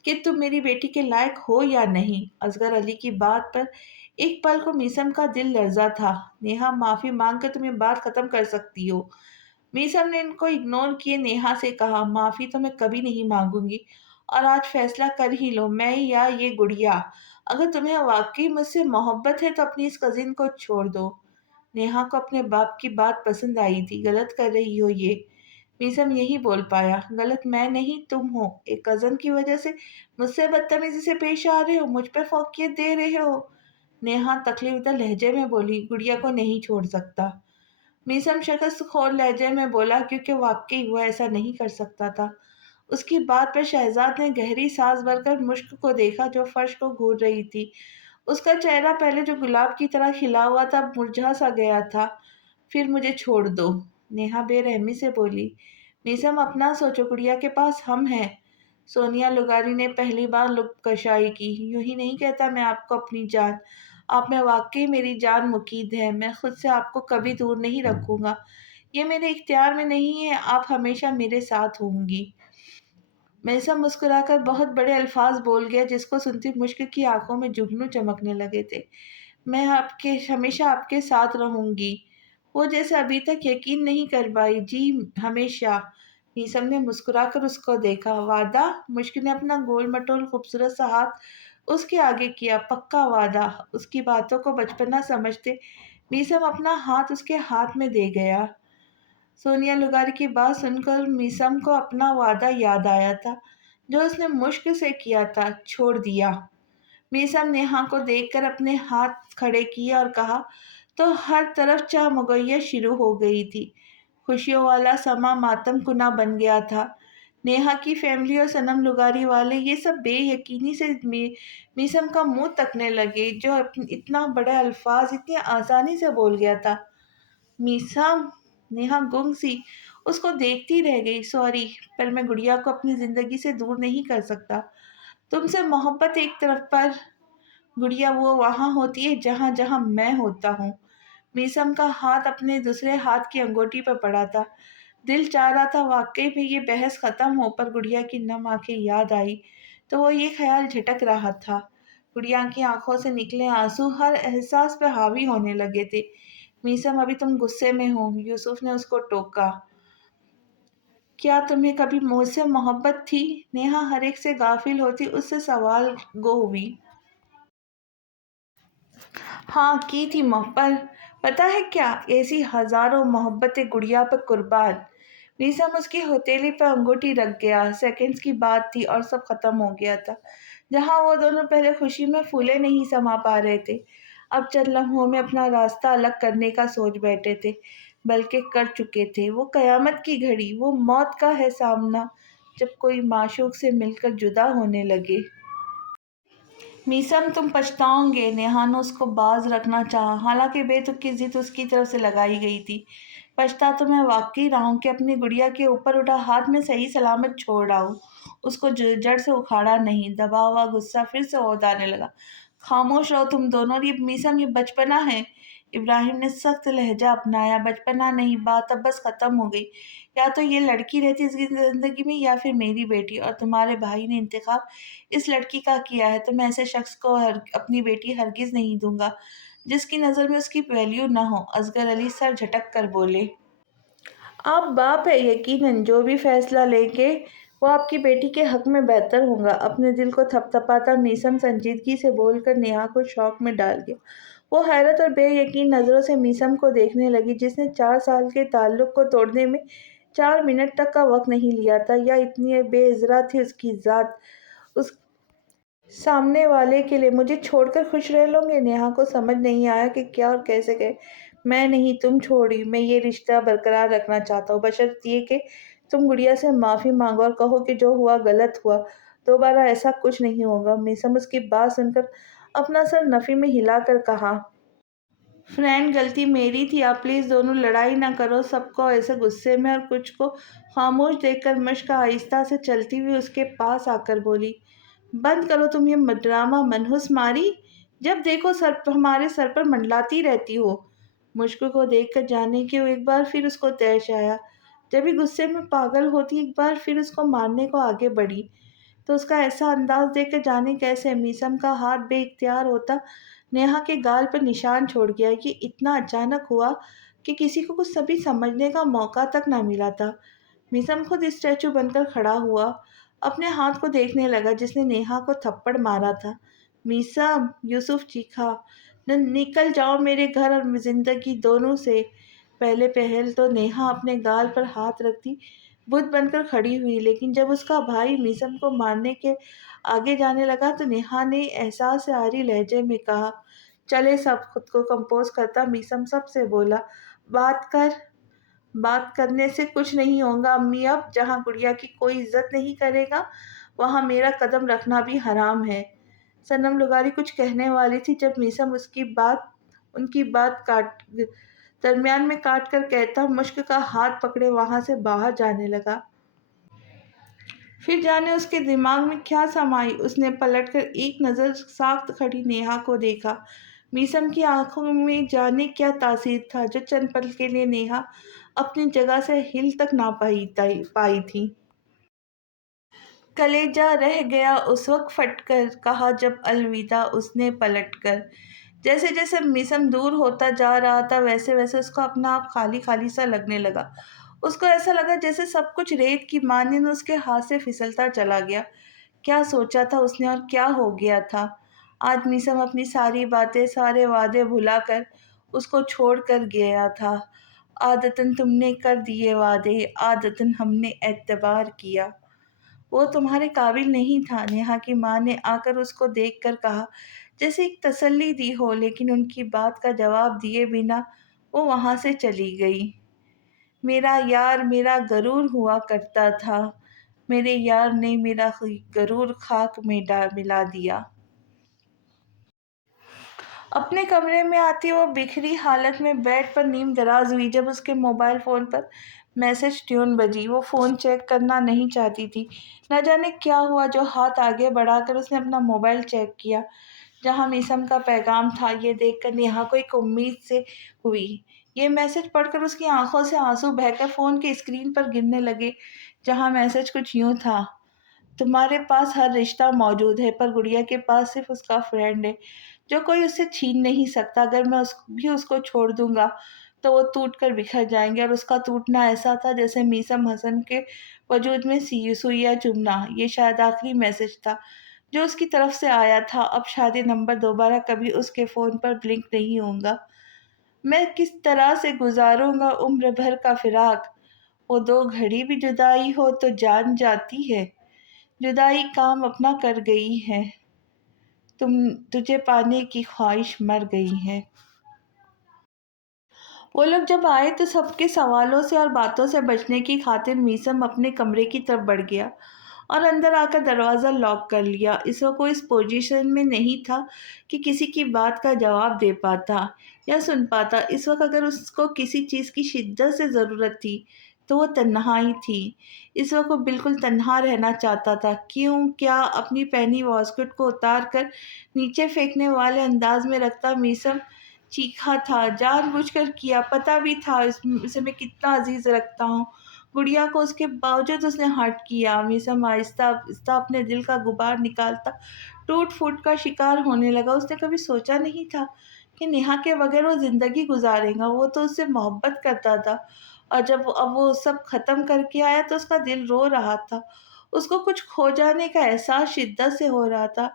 کہ تم میری بیٹی کے لائق ہو یا نہیں۔ اصغر علی کی بات پر ایک پل کو میسم کا دل لرزا تھا۔ نیہا معافی مانگ کر تم یہ بات ختم کر سکتی ہو۔ میسم نے ان کو اگنور کیے نیہا سے کہا، معافی تو میں کبھی نہیں مانگوں گی، اور آج فیصلہ کر ہی لو، میں یا یہ گڑیا۔ اگر تمہیں واقعی مجھ سے محبت ہے تو اپنی اس کزن کو چھوڑ دو۔ نیہا کو اپنے باپ کی بات پسند آئی تھی۔ غلط کر رہی ہو یہ، میسم یہی بول پایا۔ غلط میں نہیں تم ہو، ایک کزن کی وجہ سے مجھ سے بدتمیزی سے پیش آ رہے ہو، مجھ پہ فوقیت دے رہے ہو۔ نیہا تکلیف دہ لہجے میں بولی، گڑیا کو نہیں چھوڑ سکتا۔ میسم شکست خور لہجے میں بولا، کیونکہ واقعی وہ ایسا نہیں کر سکتا تھا۔ اس کی بات پر شہزاد نے گہری سانس بھر کر مشک کو دیکھا جو فرش کو گھور رہی تھی۔ اس کا چہرہ پہلے جو گلاب کی طرح کھلا ہوا تھا اب مرجھا سا گیا تھا۔ پھر مجھے چھوڑ دو، نیہا بے رحمی سے بولی۔ میسم اپنا سوچو، گڑیا کے پاس ہم ہیں۔ سونیا لغاری نے پہلی بار لب کشائی کی۔ یوں ہی نہیں کہتا میں آپ کو اپنی جان، آپ میں واقعی میری جان مقید ہے، میں خود سے آپ کو کبھی دور نہیں رکھوں گا، یہ میرے اختیار میں نہیں ہے، آپ ہمیشہ میرے ساتھ ہوں گی۔ میسم مسکرا کر بہت بڑے الفاظ بول گیا جس کو سنتی مشک کی آنکھوں میں جگنو چمکنے لگے تھے۔ میں آپ کے ہمیشہ آپ کے ساتھ رہوں گی۔ وہ جیسے ابھی تک یقین نہیں کر پائی۔ جی ہمیشہ۔ میسم نے مسکرا کر اس کو دیکھا۔ وعدہ؟ مشک نے اپنا گول مٹول خوبصورت سا ہاتھ اس کے آگے کیا۔ پکا وعدہ؟ اس کی باتوں کو بچپنا سمجھتے میسم اپنا ہاتھ اس کے ہاتھ میں دے گیا۔ سونیا لغاری کی بات سن کر میسم کو اپنا وعدہ یاد آیا تھا جو اس نے مشک سے کیا تھا، چھوڑ دیا۔ میسم نیہا کو دیکھ کر اپنے ہاتھ کھڑے کیے اور کہا تو ہر طرف چہمگوئیاں شروع ہو گئی تھی۔ خوشیوں والا سما ماتم کنا بن گیا تھا۔ نیہا کی فیملی اور صنم لغاری والے یہ سب بے یقینی سے میسم کا منہ تکنے لگے جو اتنا بڑے الفاظ اتنی آسانی سے بول گیا تھا۔ میسم؟ نیہا گنگ سی اس کو دیکھتی رہ گئی۔ سوری، پر میں گڑیا کو اپنی زندگی سے دور نہیں کر سکتا۔ تم سے محبت ایک طرف پر گڑیا وہ وہاں ہوتی ہے جہاں جہاں میں ہوتا ہوں۔ میسم کا ہاتھ اپنے دوسرے ہاتھ کی انگوٹی پر پڑا تھا۔ دل چاہ رہا تھا واقعی میں یہ بحث ختم ہو، پر گڑیا کی نم آنکھیں یاد آئی تو وہ یہ خیال جھٹک رہا تھا۔ گڑیا کی آنکھوں سے نکلے آنسو ہر احساس پہ حاوی ہونے لگے تھے۔ میسم ابھی تم غصے میں ہو، یوسف نے اس کو ٹوکا۔ کیا تمہیں کبھی مجھ سے محبت تھی؟ نیہا ہر ایک سے غافل ہوتی اس سے سوال گو ہوئی۔ ہاں کی تھی محبت، پتہ ہے کیا، ایسی ہزاروں محبتیں گڑیا پر قربان۔ نیسم اس کی ہتھیلی پر انگوٹھی رکھ گیا، سیکنڈز کی بات تھی اور سب ختم ہو گیا تھا۔ جہاں وہ دونوں پہلے خوشی میں پھولے نہیں سما پا رہے تھے، اب چند لمحوں میں اپنا راستہ الگ کرنے کا سوچ بیٹھے تھے، بلکہ کر چکے تھے۔ وہ قیامت کی گھڑی، وہ موت کا ہے سامنا، جب کوئی معشوق سے مل کر جدا ہونے لگے۔ میسم تم پچھتاؤ گے، نیہا نے اس کو باز رکھنا چاہا، حالانکہ بے تک کی ضد اس کی طرف سے لگائی گئی تھی۔ پچھتا تو میں واقعی رہا ہوں کہ اپنی گڑیا کے اوپر اٹھا ہاتھ میں صحیح سلامت چھوڑ رہا ہوں، اس کو جڑ سے اکھاڑا نہیں۔ دبا ہوا غصہ پھر سے عہد آنے لگا۔ خاموش رہو تم دونوں، یہ میسم یہ بچپنا ہے۔ ابراہیم نے سخت لہجہ اپنایا۔ بچپنا نہیں، بات اب بس ختم ہو گئی۔ یا تو یہ لڑکی رہتی اس کی زندگی میں یا پھر میری بیٹی، اور تمہارے بھائی نے انتخاب اس لڑکی کا کیا ہے تو میں ایسے شخص کو اپنی بیٹی ہرگز نہیں دوں گا جس کی نظر میں اس کی ویلیو نہ ہو۔ اصغر علی سر جھٹک کر بولے۔ آپ باپ ہے، یقیناً جو بھی فیصلہ لیں گے وہ آپ کی بیٹی کے حق میں بہتر ہوگا۔ اپنے دل کو تھپ تھپاتا میسم سنجیدگی سے بول کر نیہا کو شوق میں ڈال گیا۔ وہ حیرت اور بے یقین نظروں سے میسم کو دیکھنے لگی، جس نے 4 سال کے تعلق کو توڑنے میں 4 منٹ تک کا وقت نہیں لیا تھا۔ یا اتنی بے عذرا تھی اس کی ذات اس سامنے والے کے لیے۔ مجھے چھوڑ کر خوش رہ لو گے؟ نیہا کو سمجھ نہیں آیا کہ کیا اور کیسے کہے۔ میں نہیں، تم چھوڑی، میں یہ رشتہ برقرار رکھنا چاہتا ہوں، بشرط یہ کہ تم گڑیا سے معافی مانگو اور کہو کہ جو ہوا غلط ہوا، دوبارہ ایسا کچھ نہیں ہوگا۔ میسم اس کی بات سن کر اپنا سر نفی میں ہلا کر کہا۔ فرینڈ، غلطی میری تھی، آپ پلیز دونوں لڑائی نہ کرو۔ سب کو ایسے غصے میں اور کچھ کو خاموش دیکھ کر مشک آہستہ سے چلتی ہوئی اس کے پاس آ کر بولی۔ بند کرو تم یہ ڈرامہ، منحوس ماری، جب دیکھو ہمارے سر پر منڈلاتی رہتی ہو۔ مشک کو دیکھ کر جانے کہ وہ ایک بار پھر اس کو طیش آیا۔ جب ہی غصے میں پاگل ہوتی ایک بار پھر اس کو مارنے کو آگے بڑھی تو اس کا ایسا انداز دیکھ کر جانے کیسے میسم کا ہاتھ بے اختیار ہوتا نیہا کے گال پر نشان چھوڑ گیا۔ یہ اتنا اچانک ہوا کہ کسی کو کچھ سبھی سمجھنے کا موقع تک نہ ملا تھا۔ میسم خود اسٹیچو بن کر کھڑا ہوا، اپنے ہاتھ کو دیکھنے لگا جس نے نیہا کو تھپڑ مارا تھا۔ میسم، یوسف چیخا، نکل جاؤ میرے گھر اور زندگی دونوں سے۔ پہلے پہل تو نیہا اپنے گال پر ہاتھ رکھتی بت بن کر کھڑی ہوئی، لیکن جب اس کا بھائی میسم کو مارنے کے آگے جانے لگا تو نیہا نے احساس عاری لہجے میں کہا۔ چلے سب، خود کو کمپوز کرتا میسم سب سے بولا۔ بات کرنے سے کچھ نہیں ہوگا امی، اب جہاں گڑیا کی کوئی عزت نہیں کرے گا وہاں میرا قدم رکھنا بھی حرام ہے۔ صنم لغاری کچھ کہنے والی تھی جب میسم ان کی بات درمیان میں کاٹ کر کہتا مشک کا ہاتھ پکڑے وہاں سے باہر جانے لگا۔ پھر جانے اس کے دماغ میں کیا سمائی، اس نے پلٹ کر ایک نظر ساکت کھڑی نیہا کو دیکھا۔ میسم کی آنکھوں میں جانے کیا تاثیر تھا جو چند پل کے لیے نیہا اپنی جگہ سے ہل تک نہ پائی تھی۔ کلیجہ رہ گیا اس وقت پھٹ کر، کہا جب الوداع اس نے پلٹ کر۔ جیسے جیسے میسم دور ہوتا جا رہا تھا ویسے ویسے اس کو اپنا آپ خالی خالی سا لگنے لگا۔ اس کو ایسا لگا جیسے سب کچھ ریت کی مانند اس کے ہاتھ سے پھسلتا چلا گیا۔ کیا سوچا تھا اس نے اور کیا ہو گیا تھا؟ آج میسم اپنی ساری باتیں، سارے وعدے بھلا کر اس کو چھوڑ کر گیا تھا۔ عادتاً تم نے کر دیے وعدے، عادتاً ہم نے اعتبار کیا۔ وہ تمہارے قابل نہیں تھا، نیہا کی ماں نے آ کر اس کو دیکھ کر کہا، جیسے ایک تسلی دی ہو، لیکن ان کی بات کا جواب دیے بنا وہ وہاں سے چلی گئی۔ میرا یار میرا غرور ہوا کرتا تھا، میرے یار نے میرا غرور خاک میں ملا دیا۔ اپنے کمرے میں آتی وہ بکھری حالت میں بیڈ پر نیم دراز ہوئی جب اس کے موبائل فون پر میسج ٹیون بجی۔ وہ فون چیک کرنا نہیں چاہتی تھی، نہ جانے کیا ہوا جو ہاتھ آگے بڑھا کر اس نے اپنا موبائل چیک کیا جہاں میسم کا پیغام تھا۔ یہ دیکھ کر نیہا کو ایک امید سے ہوئی۔ یہ میسج پڑھ کر اس کی آنکھوں سے آنسو بہہ کر فون کے اسکرین پر گرنے لگے جہاں میسج کچھ یوں تھا۔ تمہارے پاس ہر رشتہ موجود ہے پر گڑیا کے پاس صرف اس کا فرینڈ ہے جو کوئی اس سے چھین نہیں سکتا۔ اگر میں بھی اس کو چھوڑ دوں گا تو وہ ٹوٹ کر بکھر جائیں گے، اور اس کا ٹوٹنا ایسا تھا جیسے میثم حسن کے وجود میں سوئیاں چبھنا۔ یہ شاید آخری میسج تھا جو اس کی طرف سے آیا تھا۔ اب شاید یہ نمبر دوبارہ کبھی اس کے فون پر بلنک نہیں ہوگا۔ میں کس طرح سے گزاروں گا عمر بھر کا فراق؟ وہ دو گھڑی بھی جدائی ہو تو جان جاتی ہے، جدائی کام اپنا کر گئی ہے، تجھے پانے کی خواہش مر گئی ہے۔ وہ لوگ جب آئے تو سب کے سوالوں سے اور باتوں سے بچنے کی خاطر میثم اپنے کمرے کی طرف بڑھ گیا اور اندر آ کر دروازہ لاک کر لیا۔ اس وقت وہ اس پوزیشن میں نہیں تھا کہ کسی کی بات کا جواب دے پاتا یا سن پاتا۔ اس وقت اگر اس کو کسی چیز کی شدت سے ضرورت تھی تو وہ تنہائی تھی۔ اس وقت وہ بالکل تنہا رہنا چاہتا تھا۔ کیا اپنی پہنی واسکٹ کو اتار کر نیچے پھینکنے والے انداز میں رکھتا؟ میثم چیخا تھا، جان بوجھ کر کیا، پتہ بھی تھا اسے میں کتنا عزیز رکھتا ہوں گڑیا کو، اس کے باوجود اس نے ہرٹ کیا۔ میثم آہستہ آہستہ اپنے دل کا غبار نکالتا ٹوٹ پھوٹ کا شکار ہونے لگا۔ اس نے کبھی سوچا نہیں تھا کہ نیہا کے بغیر وہ زندگی گزارے گا۔ وہ تو اس سے محبت کرتا تھا، اور جب اب وہ سب ختم کر کے آیا تو اس کا دل رو رہا تھا۔ اس کو کچھ کھو جانے کا احساس شدت سے ہو رہا تھا۔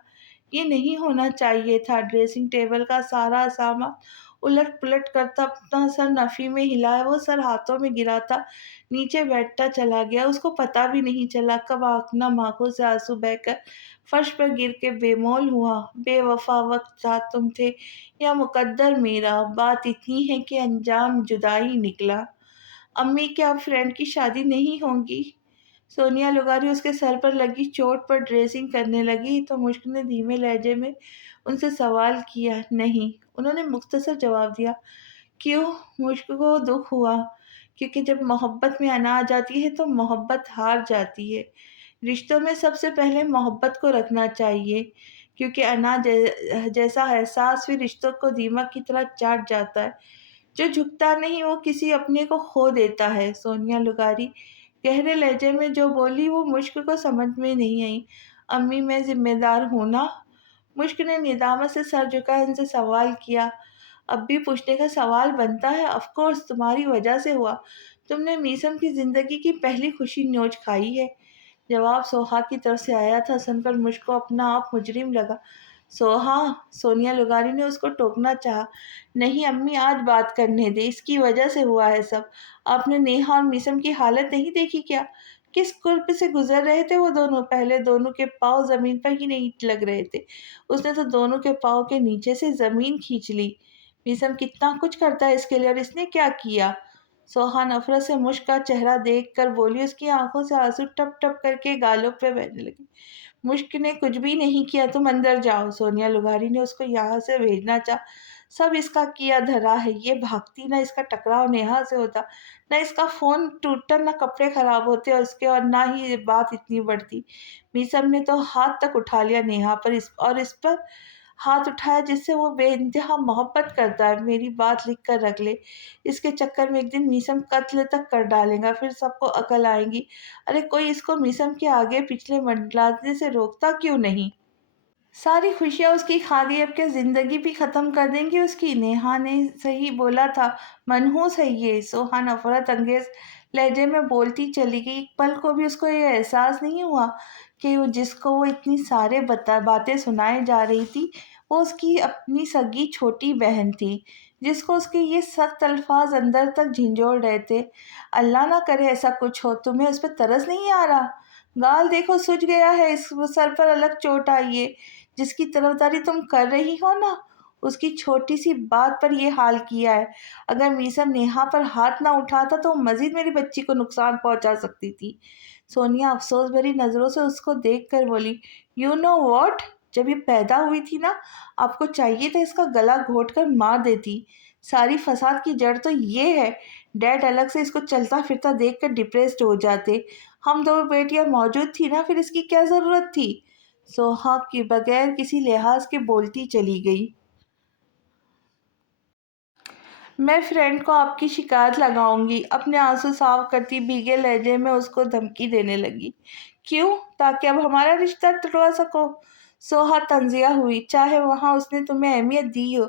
یہ نہیں ہونا چاہیے تھا۔ ڈریسنگ ٹیبل کا سارا سامان الٹ پلٹ کرتا اپنا سر نفی میں ہلایا، وہ سر ہاتھوں میں گراتا نیچے بیٹھتا چلا گیا۔ اس کو پتہ بھی نہیں چلا کب نم آنکھوں سے آنسو بہہ کر فرش پر گر کے بے مول ہوا۔ بے وفا وقت ساتھ تم تھے یا مقدر میرا، بات اتنی ہے کہ انجام جدائی نکلا۔ امی کیا اب فرینڈ کی شادی نہیں ہوگی؟ سونیا لغاری اس کے سر پر لگی چوٹ پر ڈریسنگ کرنے لگی تو مشک نے دھیمے لہجے میں ان سے سوال کیا۔ نہیں، انہوں نے مختصر جواب دیا۔ کیوں؟ مشک کو دکھ ہوا، کیونکہ جب محبت میں انا آ جاتی ہے تو محبت ہار جاتی ہے۔ رشتوں میں سب سے پہلے محبت کو رکھنا چاہیے، کیونکہ انا جیسا احساس بھی رشتوں کو دیمک کی طرح چاٹ جاتا ہے۔ جو جھکتا نہیں وہ کسی اپنے کو کھو دیتا ہے۔ سونیا لغاری گہرے لہجے میں جو بولی وہ مشک کو سمجھ میں نہیں آئی۔ امی میں ذمہ دار ہوں نا؟ مشک نے ندامت سے سر جھکا ان سے سوال کیا۔ اب بھی پوچھنے کا سوال بنتا ہے۔ آف کورس تمہاری وجہ سے ہوا، تم نے میثم کی زندگی کی پہلی خوشی نوچ کھائی ہے۔ جواب سوہا کی طرف سے آیا تھا۔ سن کر مشک کو اپنا آپ مجرم لگا۔ سوہا؟ سونیا لغاری نے اس کو ٹوکنا چاہا۔ نہیں امی، آج بات کرنے دیں، اس کی وجہ سے ہوا ہے سب۔ آپ نے نیہا اور میثم کی حالت نہیں دیکھی کیا؟ کس کرب سے گزر رہے تھے وہ دونوں؟ پہلے دونوں کے پاؤں زمین پر ہی نہیں لگ رہے تھے، اس نے تو دونوں کے پاؤں کے نیچے سے زمین کھینچ لی۔ میثم کتنا کچھ کرتا ہے اس کے لیے، اور اس نے کیا کیا؟ سوہا نفرت سے مشک کا چہرہ دیکھ کر بولی۔ اس کی آنکھوں سے آنسو ٹپ ٹپ کر کے گالوں پہ بہنے لگے۔ مشک نے کچھ بھی نہیں کیا، تم اندر جاؤ۔ سونیا لغاری نے اس کو یہاں سے بھیجنا چاہا۔ سب اس کا کیا دھرا ہے۔ یہ بھاگتی، نہ اس کا ٹکراؤ نیہا سے ہوتا، نہ اس کا فون ٹوٹتا، نہ کپڑے خراب ہوتے اس کے، اور نہ ہی بات اتنی بڑھتی۔ میثم نے تو ہاتھ تک اٹھا لیا نیہا پر، اور اس پر ہاتھ اٹھایا جس سے وہ بے انتہا محبت کرتا ہے۔ میری بات لکھ کر رکھ لے، اس کے چکر میں ایک دن میثم قتل تک کر ڈالے گا، پھر سب کو عقل آئے گی۔ ارے کوئی اس کو میثم کے آگے پچھلے منڈلانے سے روکتا کیوں نہیں؟ ساری خوشیاں اس کی کھا دی، اب کیا زندگی بھی ختم کر دیں گے اس کی؟ نیہا نے صحیح بولا تھا، منحوس ہے یہ۔ سوہا نفرت انگیز لہجے میں بولتی چلی گئی۔ ایک پل کو بھی اس کو یہ احساس نہیں ہوا کہ جس کو وہ اتنی سارے باتیں سنائے جا رہی تھی وہ اس کی اپنی سگی چھوٹی بہن تھی، جس کو اس کے یہ سخت الفاظ اندر تک جھنجھوڑ رہے تھے۔ اللہ نہ کرے ایسا کچھ ہو، تمہیں اس پہ ترس نہیں آ رہا؟ گال دیکھو سج گیا ہے، اس سر پر الگ چوٹ آئی ہے، جس کی طرفداری تم کر رہی ہو نا، اس کی چھوٹی سی بات پر یہ حال کیا ہے۔ اگر میثم نیہا پر ہاتھ نہ اٹھاتا تو وہ مزید میری بچی کو نقصان پہنچا سکتی تھی۔ سونیا افسوس بھری نظروں سے اس کو دیکھ کر بولی، یو نو واٹ، جب یہ پیدا ہوئی تھی نا، آپ کو چاہیے تھا اس کا گلا گھونٹ کر مار دیتی۔ ساری فساد کی جڑ تو یہ ہے۔ ڈیڈ الگ سے اس کو چلتا پھرتا دیکھ کر ڈپریسڈ ہو جاتے۔ ہم دو بیٹیاں موجود تھی نا، پھر اس کی کیا ضرورت تھی؟ سوہا کی بغیر کسی لحاظ کے بولتی چلی گئی۔ میں فرینڈ کو آپ کی شکایت لگاؤں گی، اپنے آنسو صاف کرتی بھیگے لہجے میں اس کو دھمکی دینے لگی۔ کیوں؟ تاکہ اب ہمارا رشتہ توڑوا سکو؟ سوہا طنزیہ ہوئی۔ چاہے وہاں اس نے تمہیں اہمیت دی ہو،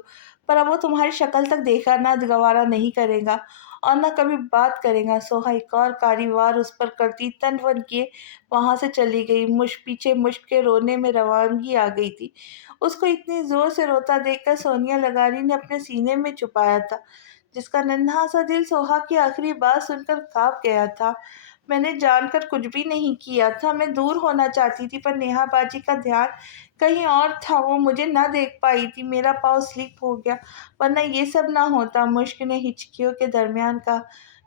پر اب وہ تمہاری شکل تک دیکھا نہ گوارا نہیں کرے گا اور نہ کبھی بات کرے گا۔ سوہا ایک اور کاری وار اس پر کرتی تن ون کیے وہاں سے چلی گئی۔ مشک پیچھے مشک کے رونے میں روانگی آ گئی تھی۔ اس کو اتنی زور سے روتا دیکھ کر سونیا لغاری نے اپنے سینے میں چھپایا تھا، جس کا ننھا سا دل سوہا کی آخری بات سن کر کانپ گیا تھا۔ میں نے جان کر کچھ بھی نہیں کیا تھا، میں دور ہونا چاہتی تھی، پر نیہا باجی کا دھیان کہیں اور تھا، وہ مجھے نہ دیکھ پائی تھی، میرا پاؤں سلپ ہو گیا، ورنہ یہ سب نہ ہوتا۔ مشک نے ہچکیوں کے درمیان کہا،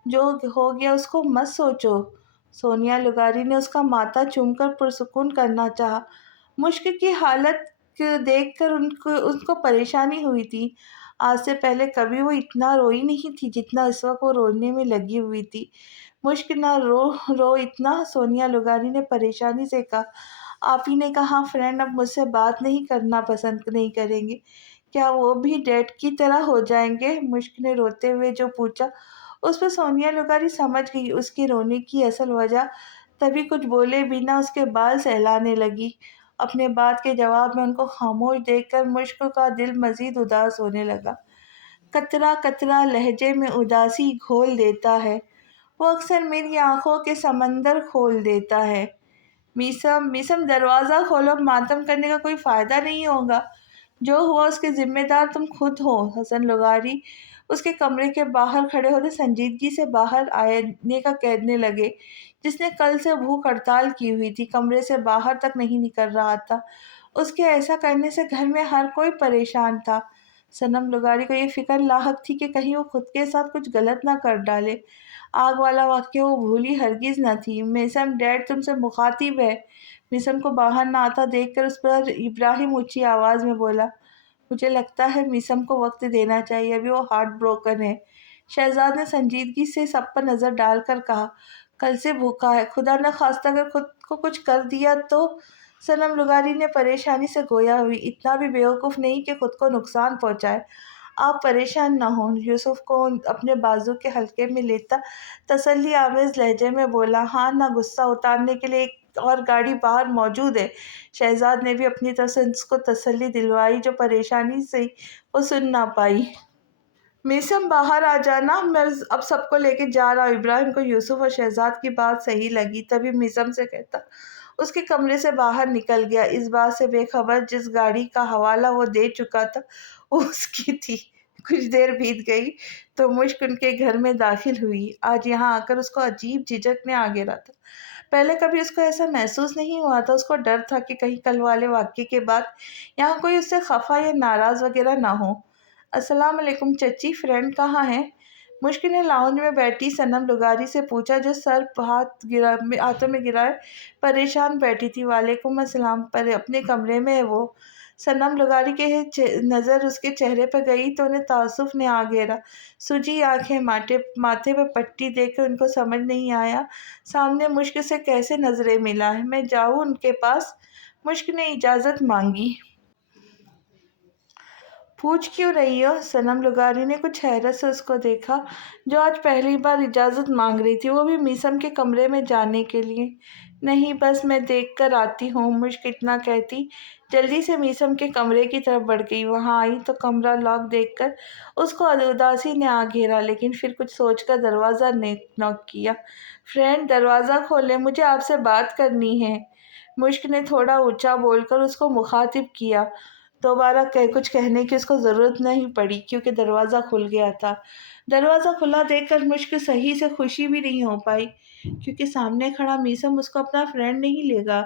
جو ہو گیا اس کو مت سوچو۔ سونیا لغاری نے اس کا ماتھا چوم کر پرسکون کرنا چاہا۔ مشک کی حالت دیکھ کر ان کو پریشانی ہوئی تھی۔ آج سے پہلے کبھی وہ اتنا روئی نہیں تھی جتنا اس وقت وہ رونے میں لگی ہوئی تھی۔ مشک نہ رو اتنا، سونیا لغاری نے پریشانی سے کہا۔ آپ ہی نے کہا فرینڈ اب مجھ سے بات نہیں کرنا پسند نہیں کریں گے، کیا وہ بھی ڈیڈ کی طرح ہو جائیں گے؟ مشک نے روتے ہوئے جو پوچھا اس پہ سونیا لغاری سمجھ گئی اس کے رونے کی اصل وجہ، تبھی کچھ بولے بنا اس کے بال سہلانے لگی۔ اپنے بات کے جواب میں ان کو خاموش دیکھ کر مشک کا دل مزید اداس ہونے لگا۔ قطرہ قطرہ لہجے میں اداسی گھول دیتا ہے، وہ اکثر میری آنکھوں کے سمندر کھول دیتا ہے۔ میسم دروازہ کھولو، ماتم کرنے کا کوئی فائدہ نہیں ہوگا، جو ہوا اس کے ذمہ دار تم خود ہو۔ حسن لغاری اس کے کمرے کے باہر کھڑے ہوتے سنجیدگی سے باہر آنے کا کہنے لگے، جس نے کل سے بھوک ہڑتال کی ہوئی تھی، کمرے سے باہر تک نہیں نکل رہا تھا۔ اس کے ایسا کرنے سے گھر میں ہر کوئی پریشان تھا۔ صنم لغاری کو یہ فکر لاحق تھی کہ کہیں وہ خود کے ساتھ کچھ غلط نہ کر ڈالے۔ آگ والا واقعہ وہ بھولی ہرگز نہ تھی۔ میسم ڈیڈ تم سے مخاطب ہے۔ میسم کو باہر نہ آتا دیکھ کر اس پر ابراہیم اونچی آواز میں بولا۔ مجھے لگتا ہے میسم کو وقت دینا چاہیے، ابھی وہ ہارٹ بروکن ہے۔ شہزاد نے سنجیدگی سے سب پر نظر ڈال کر کہا، کل سے بھوکا ہے، خدا نہ خواستہ اگر خود کو کچھ کر دیا تو۔ صنم لغاری نے پریشانی سے گویا ہوئی، اتنا بھی بیوقوف نہیں کہ خود کو نقصان پہنچائے۔ آپ پریشان نہ ہوں، یوسف کو اپنے بازو کے حلقے میں لیتا تسلی آمیز لہجے میں بولا۔ ہاں، نہ غصہ اتارنے کے لیے ایک اور گاڑی باہر موجود ہے۔ شہزاد نے بھی اپنی طرف سے اس کو تسلی دلوائی، جو پریشانی سے وہ سن نہ پائی۔ میسم باہر آ جانا، میں اب سب کو لے کے جا رہا ہوں۔ ابراہیم کو یوسف اور شہزاد کی بات صحیح لگی، تبھی میسم سے کہتا اس کے کمرے سے باہر نکل گیا، اس بات سے بے خبر جس گاڑی کا حوالہ وہ دے چکا تھا وہ اس کی تھی۔ کچھ دیر بیت گئی تو مشک ان کے گھر میں داخل ہوئی۔ آج یہاں آ کر اس کو عجیب جھجک نے آ گھیرا تھا۔ پہلے کبھی اس کو ایسا محسوس نہیں ہوا تھا۔ اس کو ڈر تھا کہ کہیں کل والے واقعے کے بعد یہاں کوئی اس سے خفا یا ناراض وغیرہ نہ ہو۔ السلام علیکم چچی، فرینڈ کہاں ہے؟ مشک نے لاؤنج میں بیٹھی صنم لغاری سے پوچھا، جو سر ہاتھوں میں گرائے پریشان بیٹھی تھی۔ وعلیکم السلام، پر اپنے کمرے میں ہے وہ۔ صنم لغاری کے نظر اس کے چہرے پہ گئی تو انہیں تعصب نے آ گھیرا۔ سجی آنکھیں، ماتھے پہ پٹی دیکھ کر ان کو سمجھ نہیں آیا سامنے مشک سے کیسے نظریں ملا ہے۔ میں جاؤں ان کے پاس؟ مشک نے اجازت مانگی۔ پوچھ کیوں رہی ہو؟ صنم لغاری نے کچھ حیرت سے اس کو دیکھا، جو آج پہلی بار اجازت مانگ رہی تھی، وہ بھی میسم کے کمرے میں جانے کے لیے۔ نہیں، بس میں دیکھ کر آتی ہوں، مشک اتنا کہتی جلدی سے میسم کے کمرے کی طرف بڑھ گئی۔ وہاں آئی تو کمرہ لاک دیکھ کر اس کو اداسی نے آ گھیرا، لیکن پھر کچھ سوچ کر دروازہ نوک کیا۔ فرینڈ دروازہ کھولیں، مجھے آپ سے بات کرنی ہے۔ مشک نے تھوڑا اونچا بول کر اس کو مخاطب کیا۔ دوبارہ کچھ کہنے کی اس کو ضرورت نہیں پڑی، کیونکہ دروازہ کھل گیا تھا۔ دروازہ کھلا دیکھ کر مشک صحیح سے خوشی بھی نہیں ہو پائی، کیونکہ سامنے کھڑا میسم اس کو اپنا فرینڈ نہیں لے گا۔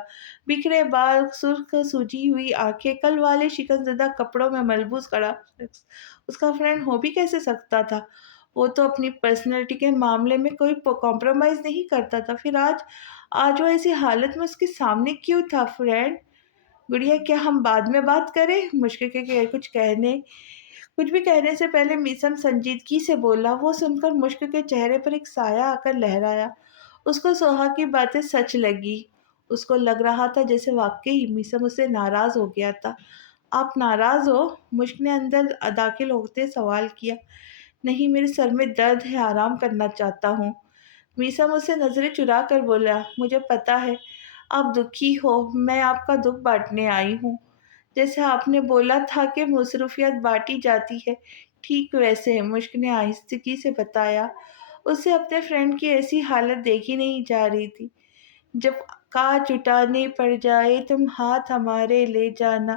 بکھرے بال، سرخ سوجی ہوئی آنکھیں، کل والے شکن زدہ کپڑوں میں ملبوس کھڑا شخص اس کا فرینڈ ہو بھی کیسے سکتا تھا؟ وہ تو اپنی پرسنالٹی کے معاملے میں کوئی کمپرومائز نہیں کرتا تھا، پھر آج وہ ایسی حالت میں اس کے سامنے کیوں تھا؟ فرینڈ گڑیا، کیا ہم بعد میں بات کریں؟ مشک کے کچھ بھی کہنے سے پہلے میسم سنجیدگی سے بولا۔ وہ سن کر مشک کے چہرے پر ایک سایہ آ کر لہرایا۔ اس کو سوہا کی باتیں سچ لگی۔ اس کو لگ رہا تھا جیسے واقعی میسم اس سے ناراض ہو گیا تھا۔ آپ ناراض ہو؟ مشک نے اندر داخل ہوتے سوال کیا۔ نہیں، میرے سر میں درد ہے، آرام کرنا چاہتا ہوں۔ میسم اس سے نظریں چرا کر بولا، مجھے پتا ہے آپ دکھی ہو، میں آپ کا دکھ بانٹنے آئی ہوں۔ جیسے آپ نے بولا تھا کہ مصروفیت بانٹی جاتی ہے، ٹھیک ویسے، مشک نے آہستگی سے بتایا۔ اسے اپنے فرینڈ کی ایسی حالت دیکھی نہیں جا رہی تھی۔ جب کاج اٹھانے پڑ جائے تم ہاتھ ہمارے لے جانا،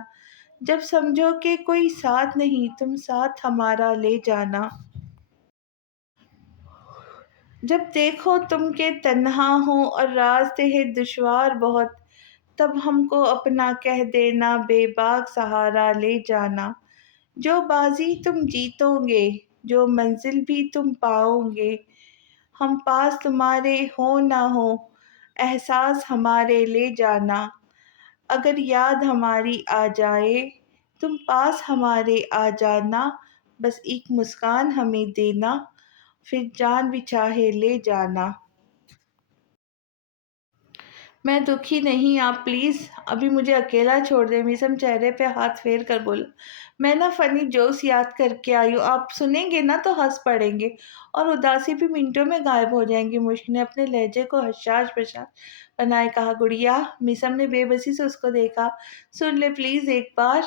جب سمجھو کہ کوئی ساتھ نہیں تم ساتھ ہمارا لے جانا، جب دیکھو تم کے تنہا ہو اور راستے ہے دشوار بہت، تب ہم کو اپنا کہہ دینا بے باک سہارا لے جانا، جو بازی تم جیتو گے، جو منزل بھی تم پاؤ گے، ہم پاس تمہارے ہو نہ ہو، احساس ہمارے لے جانا، اگر یاد ہماری آ جائے تم پاس ہمارے آ جانا، بس ایک مسکان ہمیں دینا، پھر جان بھی چاہے لے جانا۔ میں دکھی نہیں، آپ پلیز ابھی مجھے اکیلا چھوڑ دیں، میسم چہرے پہ ہاتھ پھیر کر بولا۔ میں نہ فنی جوکس یاد کر کے آئی ہوں، آپ سنیں گے نا تو ہنس پڑیں گے اور اداسی بھی منٹوں میں غائب ہو جائیں گی۔ مشک نے اپنے لہجے کو حشاش بشاش بنائے کہا۔ گڑیا، میسم نے بے بسی سے اس کو دیکھا، سن لے پلیز ایک بار۔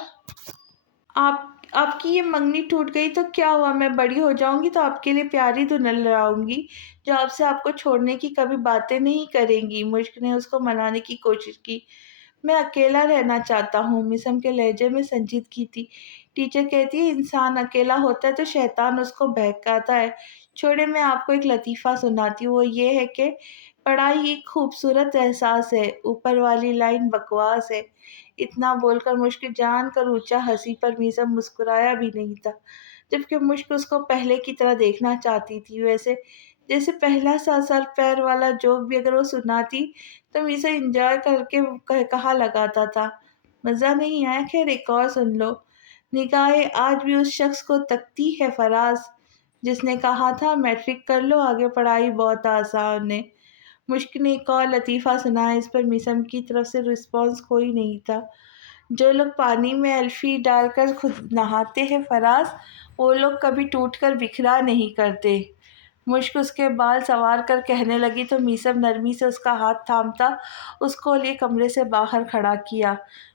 آپ آپ کی یہ منگنی ٹوٹ گئی تو کیا ہوا، میں بڑی ہو جاؤں گی تو آپ کے لیے پیاری دلہن لاؤں گی جو آپ سے آپ کو چھوڑنے کی کبھی باتیں نہیں کریں گی۔ مشک نے اس کو منانے کی کوشش کی۔ میں اکیلا رہنا چاہتا ہوں، میسم کے لہجے میں سنجیدگی تھی۔ ٹیچر کہتی ہے انسان اکیلا ہوتا ہے تو شیطان اس کو بہکاتا ہے۔ چھوڑے میں آپ کو ایک لطیفہ سناتی ہوں، وہ یہ ہے کہ پڑھائی ایک خوبصورت احساس ہے، اوپر والی لائن بکواس ہے۔ اتنا بول کر مشک جان کر اونچا ہنسی، پر میسم مسکرایا بھی نہیں تھا، جبکہ مشک اس کو پہلے کی طرح دیکھنا چاہتی تھی، ویسے جیسے پہلا سا سر پیر والا جوک بھی اگر وہ سناتی تو میسم انجوائے کر کے کہا لگاتا تھا، مزہ نہیں آیا، خیر ایک اور سن لو۔ نگاہیں آج بھی اس شخص کو تکتی ہے فراز، جس نے کہا تھا میٹرک کر لو آگے پڑھائی بہت آسان ہے۔ مشک نے ایک اور لطیفہ سنایا، اس پر میسم کی طرف سے رسپانس کوئی نہیں تھا۔ جو لوگ پانی میں الفی ڈال کر خود نہاتے ہیں فراز، وہ لوگ کبھی ٹوٹ کر بکھرا نہیں کرتے۔ مشک اس کے بال سنوار کر کہنے لگی تو میسم نرمی سے اس کا ہاتھ تھامتا اس کو لیے کمرے سے باہر کھڑا کیا۔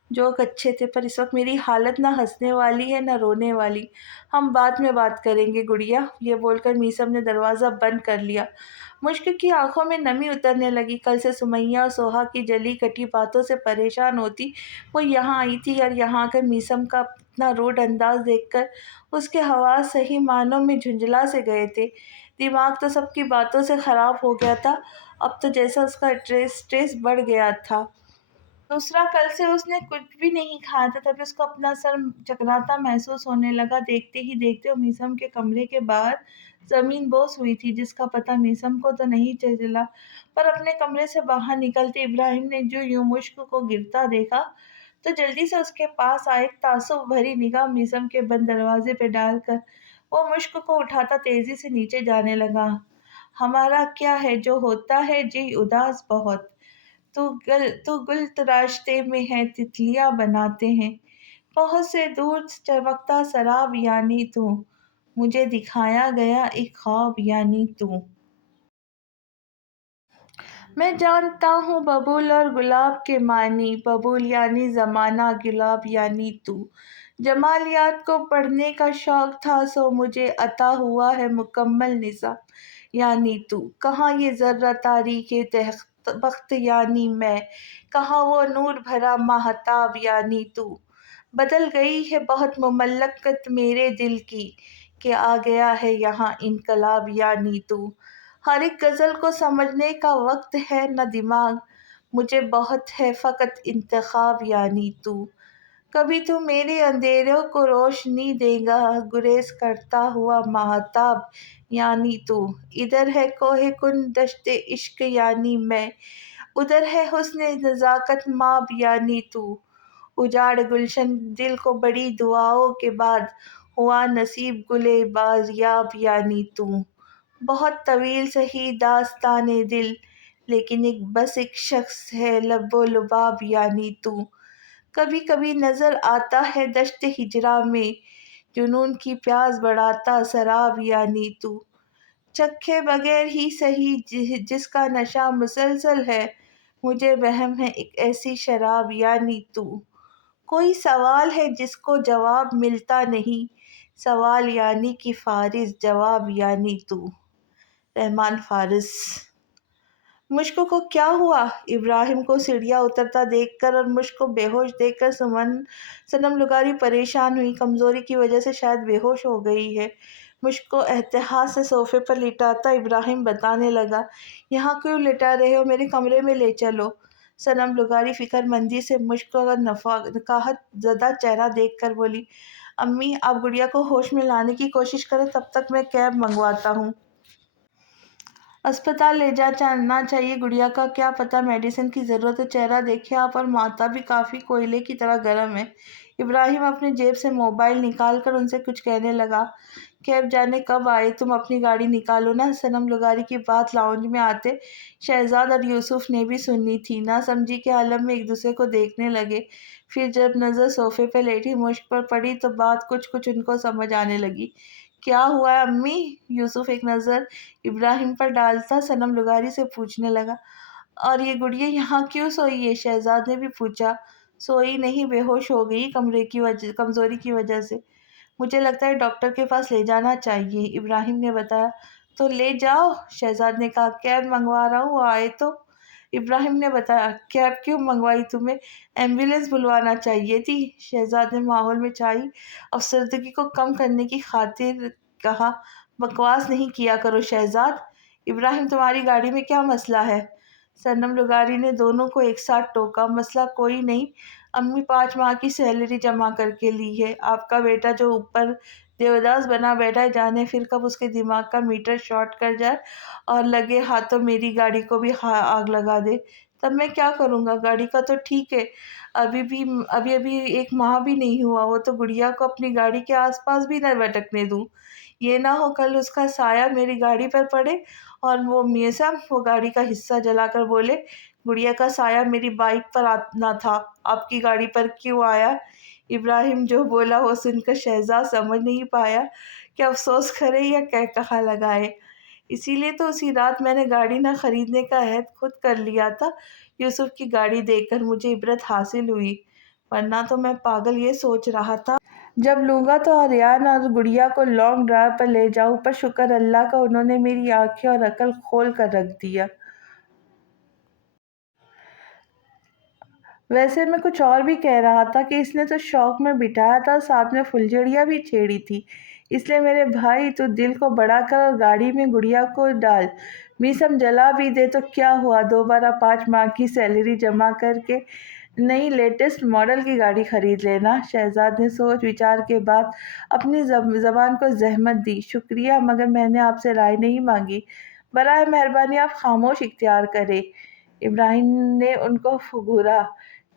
جوک اچھے تھے، پر اس وقت میری حالت نہ ہنسنے والی ہے نہ رونے والی، ہم بعد میں بات کریں گے گڑیا۔ یہ بول کر میسم نے دروازہ بند کر لیا۔ مشک کی آنکھوں میں نمی اترنے لگی، کل سے سمیہ اور سوہا کی جلی کٹی باتوں سے پریشان ہوتی وہ یہاں آئی تھی، اور یہاں آ کر میسم کا اپنا روڈ انداز دیکھ کر اس کے حواس صحیح معنوں میں جھنجھلا سے گئے تھے۔ دماغ تو سب کی باتوں سے خراب ہو گیا تھا، اب تو جیسا اس کا اسٹریس بڑھ گیا تھا۔ دوسرا، کل سے اس نے کچھ بھی نہیں کھایا تھا، تبھی اس کو اپنا سر چکراتا محسوس ہونے لگا۔ دیکھتے ہی دیکھتے وہ میسم کے کمرے کے باہر زمین بوس ہوئی تھی، جس کا پتہ میسم کو تو نہیں چلا، پر اپنے کمرے سے باہر نکلتے ابراہیم نے جو یوں مشک کو گرتا دیکھا تو جلدی سے اس کے پاس آئے، ایک تعصب بھری نگاہ میسم کے بند دروازے پہ ڈال کر وہ مشک کو اٹھاتا تیزی سے نیچے جانے لگا۔ ہمارا کیا ہے، جو ہوتا ہے جی اداس بہت، تو گل تراشتے میں ہے تتلیاں بناتے ہیں، بہت سے دور چمکتا سراب یعنی تو، مجھے دکھایا گیا ایک خواب یعنی تو۔ میں جانتا ہوں ببول اور گلاب کے معنی، ببول یعنی زمانہ، گلاب یعنی تو۔ جمالیات کو پڑھنے کا شوق تھا سو مجھے عطا ہوا ہے مکمل نظام یعنی تو۔ کہاں یہ ذرہ تاریک بخت یعنی میں، کہاں وہ نور بھرا ماہتاب یعنی تو۔ بدل گئی ہے بہت مملکت میرے دل کی، کہ آ گیا ہے یہاں انقلاب یعنی تو۔ ہر ایک غزل کو سمجھنے کا وقت ہے نہ دماغ، مجھے بہت ہے فقط انتخاب یعنی تو۔ کبھی تو میرے اندھیروں کو روشنی دے گا، گریز کرتا ہوا ماہتاب یعنی تو۔ ادھر ہے کوہ کن دشت عشق یعنی میں، ادھر ہے حسن نزاکت ماب یعنی تو۔ اجاڑ گلشن دل کو بڑی دعاؤں کے بعد ہوا نصیب گل بازیاب یعنی تو۔ بہت طویل سہی داستانِ دل، لیکن بس ایک شخص ہے لب و لباب یعنی تو۔ کبھی کبھی نظر آتا ہے دشت ہجراں میں، جنون کی پیاس بڑھاتا سراب یعنی تو۔ چکھے بغیر ہی سہی جس کا نشہ مسلسل ہے، مجھے وہم ہے ایک ایسی شراب یعنی تو۔ کوئی سوال ہے جس کو جواب ملتا نہیں، سوال یعنی کہ فارس، جواب یعنی تو۔ رحمان فارس۔ مشک کو کیا ہوا؟ ابراہیم کو سیڑھیاں اترتا دیکھ کر اور مشک کو بے ہوش دیکھ کر صنم لغاری پریشان ہوئی۔ کمزوری کی وجہ سے شاید بے ہوش ہو گئی ہے۔ مشک کو احتیاط سے صوفے پر لٹاتا ابراہیم بتانے لگا، یہاں کیوں لٹا رہے ہو، میرے کمرے میں لے چلو۔ صنم لغاری فکر مندی سے مشک کا نکاہت زدہ چہرہ دیکھ کر بولی، امی آپ گڑیا کو ہوش میں لانے کی کوشش کریں، تب تک میں کیب منگواتا ہوں۔ اسپتال لے جانا چاہیے، گڑیا کا کیا پتہ میڈیسن کی ضرورت ہے، چہرہ دیکھیں آپ، اور ماتا بھی کافی کوئلے کی طرح گرم ہے۔ ابراہیم اپنی جیب سے موبائل نکال کر ان سے کچھ کہنے لگا، کیب جانے کب آئے، تم اپنی گاڑی نکالو نا۔ صنم لغاری کی بات لاؤنج میں آتے شہزاد اور یوسف نے بھی سنی تھی۔ نہ سمجھی کے عالم میں ایک دوسرے کو دیکھنے لگے۔ پھر جب نظر صوفے پہ لیٹی مشک پر پڑی تو بات کچھ ان کو سمجھ آنے لگی۔ کیا ہوا ہے امی؟ یوسف ایک نظر ابراہیم پر ڈالتا صنم لغاری سے پوچھنے لگا، اور یہ گڑیا یہاں کیوں سوئی ہے؟ شہزاد نے بھی پوچھا۔ سوئی نہیں، بے ہوش ہو گئی کمزوری کی وجہ سے۔ مجھے لگتا ہے ڈاکٹر کے پاس لے جانا چاہیے، ابراہیم نے بتایا۔ تو لے جاؤ، شہزاد نے کہا، کیب منگوا رہا ہوں، وہ آئے تو۔ ابراہیم نے بتایا، کیب کیوں منگوائی تمہیں؟ ایمبولینس بلوانا چاہیے تھی، شہزاد نے ماحول میں چھائی افسردگی کو کم کرنے کی خاطر کہا۔ بکواس نہیں کیا کرو شہزاد۔ ابراہیم تمہاری گاڑی میں کیا مسئلہ ہے؟ صنم لغاری نے دونوں کو ایک ساتھ ٹوکا۔ مسئلہ کوئی نہیں، امی 5 ماہ کی سیلری جمع کر کے لی ہے، آپ کا بیٹا جو اوپر دیوداس بنا بیٹھا ہے، جانے پھر کب اس کے دماغ کا میٹر شارٹ کر جائے اور لگے ہاتھوں میری گاڑی کو بھی آگ لگا دے، تب میں کیا کروں گا؟ گاڑی کا تو ٹھیک ہے، ابھی 1 ماہ بھی نہیں ہوا، وہ تو گڑیا کو اپنی گاڑی کے آس پاس بھی نہ بھٹکنے دوں، یہ نہ ہو کل اس کا سایہ میری گاڑی پر پڑے اور وہ میسم وہ گاڑی کا حصہ جلا کر بولے، گڑیا کا سایہ میری بائک پر نہ تھا، آپ کی گاڑی پر کیوں آیا؟ ابراہیم جو بولا وہ سن کر شہزاد سمجھ نہیں پایا کہ افسوس کرے یا کہا لگائے۔ اسی لیے تو اسی رات میں نے گاڑی نہ خریدنے کا عہد خود کر لیا تھا۔ یوسف کی گاڑی دیکھ کر مجھے عبرت حاصل ہوئی، ورنہ تو میں پاگل یہ سوچ رہا تھا جب لوں گا تو آریان اور گڑیا کو لانگ ڈرائیو پر لے جاؤں، پر شکر اللہ کا انہوں نے میری آنکھیں اور عقل کھول کر رکھ دیا۔ ویسے میں کچھ اور بھی کہہ رہا تھا کہ اس نے تو شوق میں بٹھایا تھا، ساتھ میں فلجڑیاں بھی چھیڑی تھی، اس لیے میرے بھائی تو دل کو بڑا کر اور گاڑی میں گڑیا کو ڈال، میسم جلا بھی دے تو کیا ہوا، دوبارہ 5 ماہ کی سیلری جمع کر کے نئی لیٹسٹ ماڈل کی گاڑی خرید لینا۔ شہزاد نے سوچ وچار کے بعد اپنی زبان کو زحمت دی، شکریہ، مگر میں نے آپ سے رائے نہیں مانگی، برائے مہربانی آپ خاموش اختیار کریں۔ ابراہیم نے ان کو گھورا،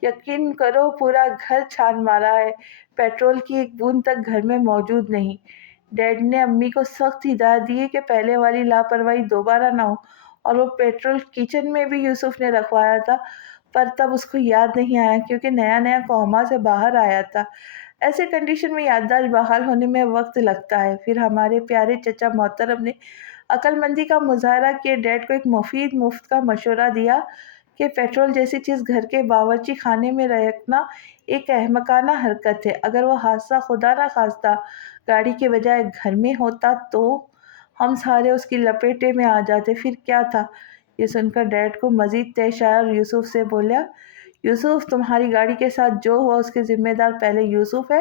یقین کرو پورا گھر چھان مارا ہے، پیٹرول کی ایک بوند تک گھر میں موجود نہیں۔ ڈیڈ نے امی کو سخت ہدایت دی ہے کہ پہلے والی لاپرواہی دوبارہ نہ ہو، اور وہ پیٹرول کچن میں بھی یوسف نے رکھوایا تھا، پر تب اس کو یاد نہیں آیا کیونکہ نیا کوما سے باہر آیا تھا، ایسے کنڈیشن میں یادداشت بحال ہونے میں وقت لگتا ہے۔ پھر ہمارے پیارے چچا محترم نے عقل مندی کا مظاہرہ کیے، ڈیڈ کو ایک مفت کا مشورہ دیا کہ پیٹرول جیسی چیز گھر کے باورچی خانے میں رکھنا ایک احمقانہ حرکت ہے، اگر وہ حادثہ خدا نہ خواستہ گاڑی کے بجائے گھر میں ہوتا تو ہم سارے اس کی لپیٹے میں آ جاتے، پھر کیا تھا؟ یہ سن کر ڈیڈ کو مزید طیش آیا اور یوسف سے بولا، یوسف تمہاری گاڑی کے ساتھ جو ہوا اس کے ذمہ دار پہلے یوسف ہے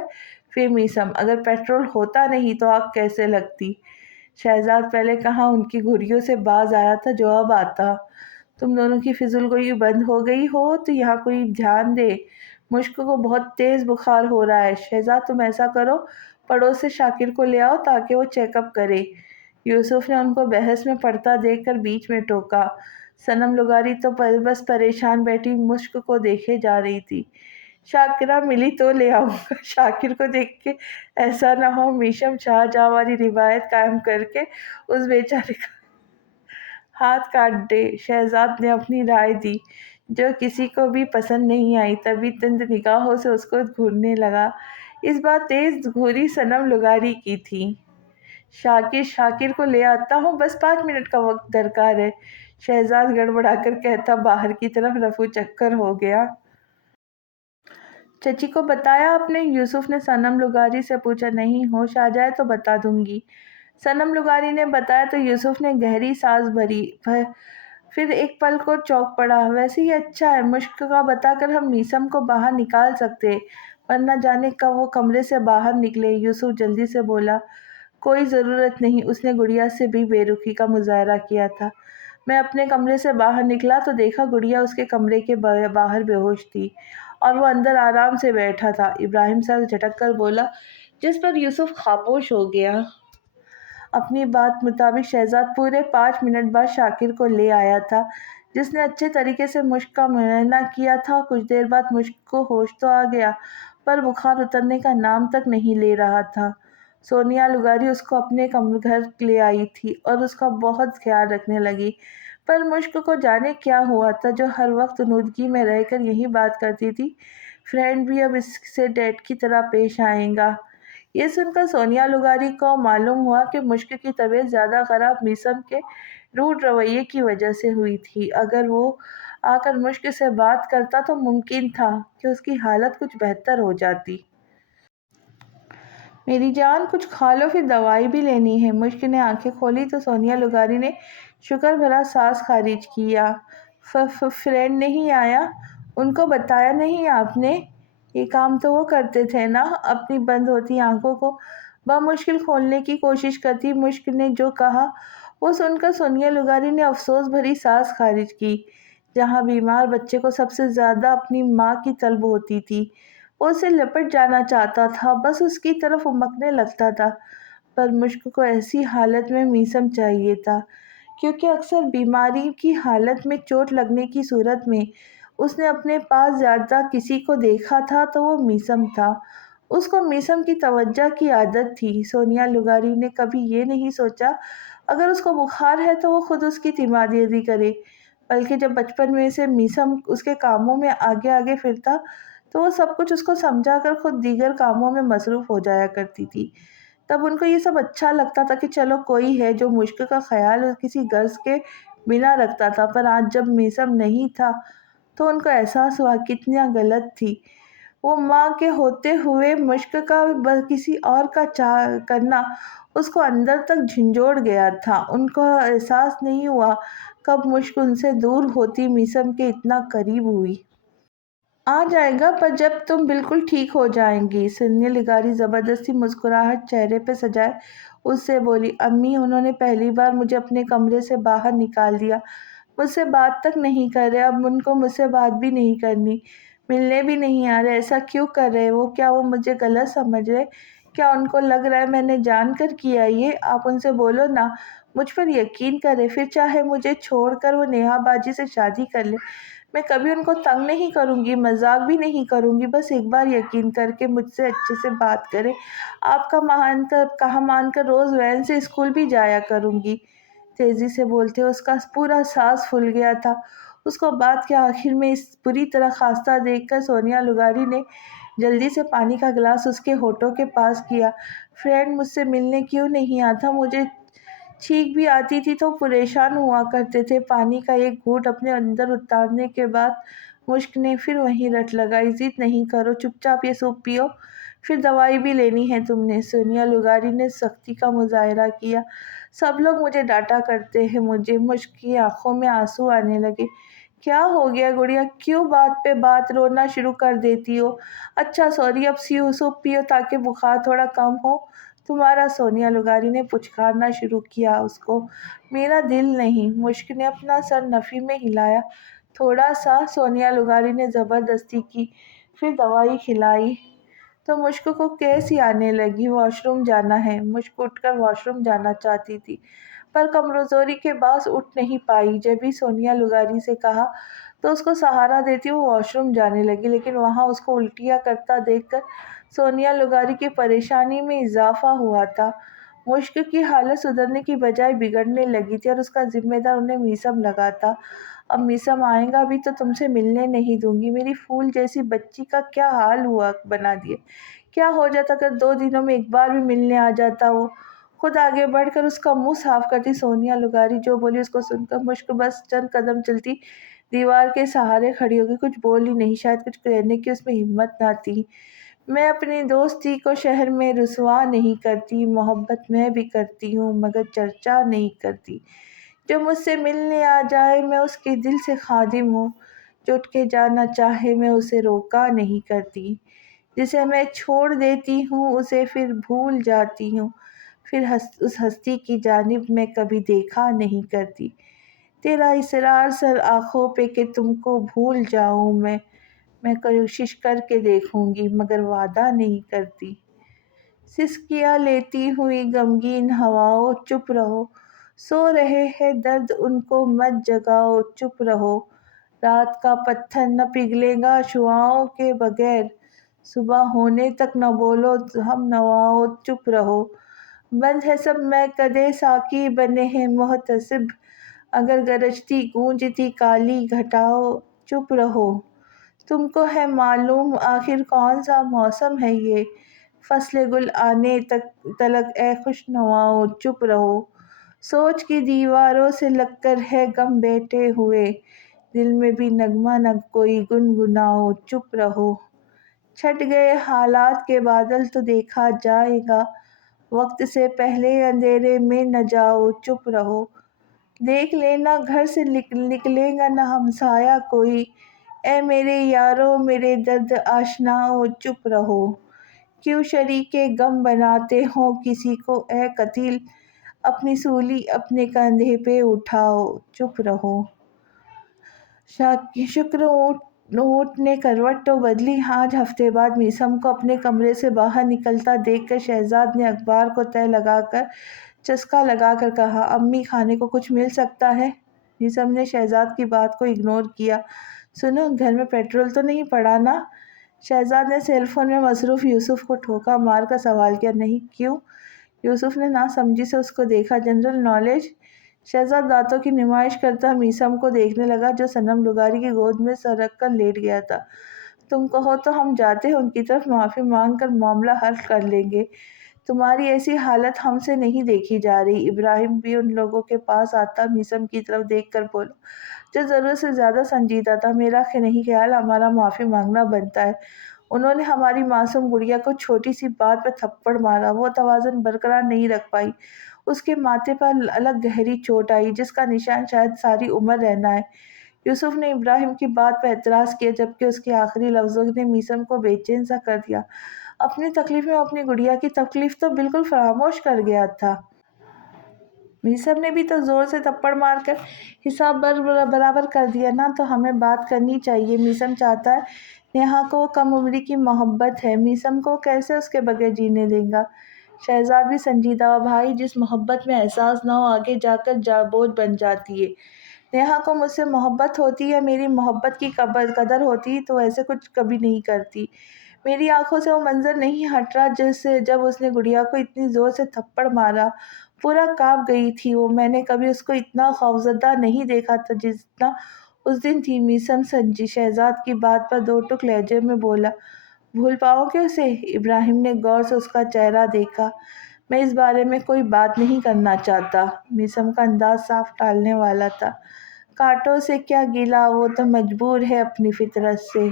پھر میسم، اگر پیٹرول ہوتا نہیں تو آگ کیسے لگتی؟ شہزاد پہلے کہاں ان کی گھریوں سے باز آیا تھا جو اب آتا۔ تم دونوں کی فضول گوئی بند ہو گئی ہو تو یہاں کوئی دھیان دے، مشک کو بہت تیز بخار ہو رہا ہے، شہزاد تم ایسا کرو پڑوس سے شاکر کو لے آؤ تاکہ وہ چیک اپ کرے۔ یوسف نے ان کو بحث میں پڑتا دیکھ کر بیچ میں ٹوکا۔ صنم لغاری تو بس پریشان بیٹھی مشک کو دیکھے جا رہی تھی۔ شاکرہ ملی تو لے آؤں گا، شاکر کو دیکھ کے ایسا نہ ہو میشم شاہجہاں والی روایت قائم کر کے اس بیچارے کا ہاتھ کاٹ دے۔ شہزاد نے اپنی رائے دی جو کسی کو بھی پسند نہیں آئی، تبھی تند نگاہوں سے اس کو گھورنے لگا۔ اس بار تیز گھوری صنم لغاری کی تھی۔ شاکر کو لے آتا ہوں، بس 5 منٹ کا وقت درکار ہے، شہزاد گڑبڑا کر کہتا، باہر کی طرف رفو چکر ہو گیا۔ چچی کو بتایا آپ نے؟ یوسف نے صنم لغاری سے پوچھا۔ نہیں، ہوش آ جائے تو بتا دوں گی۔ صنم لغاری نے بتایا تو یوسف نے گہری سانس بھری، پھر ایک پل کو چونک پڑا۔ ویسے یہ اچھا ہے، مشک کا بتا کر ہم میثم کو باہر نکال سکتے، ورنہ جانے کب وہ کمرے سے باہر نکلے۔ یوسف جلدی سے بولا۔ کوئی ضرورت نہیں، اس نے گڑیا سے بھی بے رخی کا مظاہرہ کیا تھا۔ میں اپنے کمرے سے باہر نکلا تو دیکھا گڑیا اس کے کمرے کے باہر بے ہوش تھی اور وہ اندر آرام سے بیٹھا تھا۔ ابراہیم سر جھٹک کر بولا، جس پر یوسف خاموش ہو گیا۔ اپنی بات مطابق شہزاد پورے 5 منٹ بعد شاکر کو لے آیا تھا، جس نے اچھے طریقے سے مشک کا معائنہ کیا تھا۔ کچھ دیر بعد مشک کو ہوش تو آ گیا، پر بخار اترنے کا نام تک نہیں لے رہا تھا۔ سونیا لغاری اس کو اپنے گھر لے آئی تھی اور اس کا بہت خیال رکھنے لگی، پر مشک کو جانے کیا ہوا تھا جو ہر وقت نودگی میں رہ کر یہی بات کرتی تھی، فرینڈ بھی اب اس سے ڈیڈ کی طرح پیش آئے گا۔ یہ سن کر سونیا لغاری کو معلوم ہوا کہ مشک کی طبیعت زیادہ خراب میثم کے روڈ رویے کی وجہ سے ہوئی تھی۔ اگر وہ آ کر مشک سے بات کرتا تو ممکن تھا کہ اس کی حالت کچھ بہتر ہو جاتی۔ میری جان، کچھ کھا لو، پھر دوائی بھی لینی ہے۔ مشک نے آنکھیں کھولی تو سونیا لغاری نے شکر بھرا سانس خارج کیا۔ فرینڈ نہیں آیا؟ ان کو بتایا نہیں آپ نے؟ یہ کام تو وہ کرتے تھے نا؟ اپنی بند ہوتی آنکھوں کو بمشکل کھولنے کی کوشش کرتی مشک نے جو کہا وہ سن کر سونیا لغاری نے افسوس بھری سانس خارج کی۔ جہاں بیمار بچے کو سب سے زیادہ اپنی ماں کی طلب ہوتی تھی، وہ اسے لپٹ جانا چاہتا تھا، بس اس کی طرف امکنے لگتا تھا، پر مشک کو ایسی حالت میں میثم چاہیے تھا، کیونکہ اکثر بیماری کی حالت میں چوٹ لگنے کی صورت میں اس نے اپنے پاس زیادہ کسی کو دیکھا تھا تو وہ میثم تھا۔ اس کو میثم کی توجہ کی عادت تھی۔ سونیا لغاری نے کبھی یہ نہیں سوچا اگر اس کو بخار ہے تو وہ خود اس کی تیمارداری کرے، بلکہ جب بچپن میں سے میثم اس کے کاموں میں آگے آگے پھرتا تو وہ سب کچھ اس کو سمجھا کر خود دیگر کاموں میں مصروف ہو جایا کرتی تھی۔ تب ان کو یہ سب اچھا لگتا تھا کہ چلو کوئی ہے جو مشک کا خیال کسی غرض کے بنا رکھتا تھا، پر آج جب میثم نہیں تھا تو ان کو احساس ہوا کتنا غلط تھی وہ ماں کے ہوتے ہوئے مشک کا کسی اور کا کرنا اس کو اندر تک جھنجھوڑ گیا تھا۔ ان کو احساس نہیں ہوا کب مشک ان سے دور ہوتی میثم کے اتنا قریب ہوئی۔ آ جائے گا، پر جب تم بالکل ٹھیک ہو جائیں گی۔ سونیا لغاری زبردستی مسکراہٹ چہرے پہ سجائے اس سے بولی، امی، انہوں نے پہلی بار مجھے اپنے کمرے سے باہر نکال دیا، مجھ سے بات تک نہیں کر رہے، اب ان کو مجھ سے بات بھی نہیں کرنی، ملنے بھی نہیں آ رہے۔ ایسا کیوں کر رہے وہ؟ کیا وہ مجھے غلط سمجھ رہے؟ کیا ان کو لگ رہا ہے میں نے جان کر کیا یہ؟ آپ ان سے بولو نا، مجھ پر یقین کرے، پھر چاہے مجھے چھوڑ کر وہ نیہا باجی سے شادی کر لے، میں کبھی ان کو تنگ نہیں کروں گی، مذاق بھی نہیں کروں گی، بس ایک بار یقین کر کے مجھ سے اچھے سے بات کرے، آپ کا کہا مان کر روز وین سے اسکول بھی جایا کروں گی۔ تیزی سے بولتے اس کا پورا سانس پھول گیا تھا۔ اس کو بات کے آخر میں اس بری طرح خستہ دیکھ کر سونیا لغاری نے جلدی سے پانی کا گلاس اس کے ہونٹوں کے پاس کیا۔ فرینڈ مجھ سے ملنے کیوں نہیں آتا؟ مجھے چھینک بھی آتی تھی تو پریشان ہوا کرتے تھے۔ پانی کا ایک گھونٹ اپنے اندر اتارنے کے بعد مشک نے پھر وہیں رٹ لگائی، ضد نہیں کرو، چپ چاپ یہ سوپ پیو، پھر دوائی بھی لینی ہے تم نے۔ سونیا لغاری نے سختی کا مظاہرہ کیا، سب لوگ مجھے ڈانٹا کرتے ہیں مجھے۔ مشک کی آنکھوں میں آنسو آنے لگے۔ کیا ہو گیا گڑیا؟ کیوں بات پہ بات رونا شروع کر دیتی ہو؟ اچھا سوری، اب سوپ پیو تاکہ بخار تھوڑا کم ہو تمہارا۔ سونیا لغاری نے پچکارنا شروع کیا اس کو۔ میرا دل نہیں۔ مشک نے اپنا سر نفی میں ہلایا۔ تھوڑا سا، سونیا لغاری نے زبردستی کی، پھر دوائی کھلائی تو مشک کو کیسی آنے لگی۔ واش روم جانا ہے۔ مشک اٹھ کر واش روم جانا چاہتی تھی، پر کمزوری کے باعث اٹھ نہیں پائی۔ جب ہی سونیا لغاری سے کہا تو اس کو سہارا دیتی وہ واش روم جانے لگی، لیکن وہاں اس کو الٹیاں کرتا دیکھ کر سونیا لغاری کی پریشانی میں اضافہ ہوا تھا۔ مشک کی حالت سدھرنے کی بجائے بگڑنے لگی تھی اور اس کا ذمہ دار انہیں میثم لگا تھا۔ اب میثم آئے گا بھی تو تم سے ملنے نہیں دوں گی۔ میری پھول جیسی بچی کا کیا حال ہوا بنا دیے۔ کیا ہو جاتا اگر 2 دنوں میں ایک بار بھی ملنے آ جاتا وہ؟ خود آگے بڑھ کر اس کا منہ صاف کرتی۔ سونیا لغاری جو بولی اس کو سن کر مشک بس چند قدم چلتی دیوار کے سہارے کھڑی ہو گئی، کچھ بول ہی نہیں، شاید کچھ کہنے کی اس میں ہمت نہ تھی۔ میں اپنی دوستی کو شہر میں رسوا نہیں کرتی، محبت میں بھی کرتی ہوں مگر چرچا نہیں کرتی۔ جو مجھ سے ملنے آ جائے میں اس کے دل سے خادم ہوں، جو اٹھ کے جانا چاہے میں اسے روکا نہیں کرتی۔ جسے میں چھوڑ دیتی ہوں اسے پھر بھول جاتی ہوں، پھر اس ہستی کی جانب میں کبھی دیکھا نہیں کرتی۔ تیرا اصرار سر آنکھوں پہ کہ تم کو بھول جاؤں میں کوشش کر کے دیکھوں گی مگر وعدہ نہیں کرتی۔ سسکیاں لیتی ہوئی غمگین ہواؤں، چپ رہو، سو رہے ہیں درد ان کو مت جگاؤ، چپ رہو، رات کا پتھر نہ پگھلے گا شعاؤں کے بغیر، صبح ہونے تک نہ بولو ہم نواؤ، چپ رہو، بند ہے سب میکدے ساقی بنے ہیں محتسب، اگر گرجتی گونجتی کالی گھٹاؤ، چپ رہو، تم کو ہے معلوم آخر کون سا موسم ہے یہ، فصل گل آنے تلک اے خوش نواؤ، چپ رہو، سوچ کی دیواروں سے لگ کر ہے غم بیٹھے ہوئے، دل میں بھی نغمہ نہ کوئی گنگناؤ، چپ رہو، چھٹ گئے حالات کے بادل تو دیکھا جائے گا، وقت سے پہلے اندھیرے میں نہ جاؤ، چپ رہو، دیکھ لینا گھر سے نکلے گا نہ ہمسایہ کوئی، اے میرے یارو میرے درد آشناؤ، چپ رہو، کیوں شریک غم بناتے ہو کسی کو اے قاتل، اپنی سولی اپنے کندھے پہ اٹھاؤ، چپ رہو، شکر اونٹ نے کروٹ تو بدلی۔ آج ہفتے بعد میثم کو اپنے کمرے سے باہر نکلتا دیکھ کر شہزاد نے اخبار کو تہہ لگا کر چسکا لگا کر کہا، امی کھانے کو کچھ مل سکتا ہے؟ میثم نے شہزاد کی بات کو اگنور کیا۔ سنو، گھر میں پیٹرول تو نہیں پڑا نا؟ شہزاد نے سیل فون میں مصروف یوسف کو ٹھوکا مار کر سوال کیا۔ نہیں، کیوں؟ یوسف نے ناسمجھی سے اس کو دیکھا۔ General knowledge? شہزاد دانتوں کی نمائش کرتا میثم کو دیکھنے لگا جو صنم لغاری کی گود میں سر رکھ کر لیٹ گیا تھا۔ تم کہو تو ہم جاتے ہیں ان کی طرف، معافی مانگ کر معاملہ حل کر لیں گے۔ تمہاری ایسی حالت ہم سے نہیں دیکھی جا رہی۔ ابراہیم بھی ان لوگوں کے پاس آتا میثم کی طرف دیکھ کر بولا جو ضرورت سے زیادہ سنجیدہ تھا، میرا نہیں خیال ہمارا معافی مانگنا بنتا ہے۔ انہوں نے ہماری معصوم گڑیا کو چھوٹی سی بات پہ تھپڑ مارا، وہ توازن برقرار نہیں رکھ پائی، اس کے ماتھے پر الگ گہری چوٹ آئی جس کا نشان شاید ساری عمر رہنا ہے۔ یوسف نے ابراہیم کی بات پر اعتراض کیا جبکہ اس کے آخری لفظوں نے میثم کو بے چین سا کر دیا۔ اپنی تکلیف میں اپنی گڑیا کی تکلیف تو بالکل فراموش کر گیا تھا۔ میثم نے بھی تو زور سے تھپڑ مار کر حساب برابر کر دیا نا، تو ہمیں بات کرنی چاہیے۔ میثم چاہتا ہے نیہا کو، وہ کم عمری کی محبت ہے، میثم کو کیسے اس کے بغیر جینے دے گا؟ شہزاد بھی سنجیدہ ہوا۔ بھائی، جس محبت میں احساس نہ ہو آگے جا کر بوجھ بن جاتی ہے۔ نیہا کو مجھ سے محبت ہوتی یا میری محبت کی قدر ہوتی تو ایسے کچھ کبھی نہیں کرتی۔ میری آنکھوں سے وہ منظر نہیں ہٹ رہا جب اس نے گڑیا کو اتنی زور سے تھپڑ مارا، پورا کانپ گئی تھی وہ۔ میں نے کبھی اس کو اتنا خوفزدہ نہیں دیکھا تھا جتنا اس دن تھی۔ میثم شہزاد کی بات پر دو ٹک لہجے میں بولا، بھول پاؤ گے اسے؟ ابراہیم نے غور سے اس کا چہرہ دیکھا۔ میں اس بارے میں کوئی بات نہیں کرنا چاہتا۔ میثم کا انداز صاف ٹالنے والا تھا۔ کانٹوں سے کیا گلہ، وہ تو مجبور ہے اپنی فطرت سے۔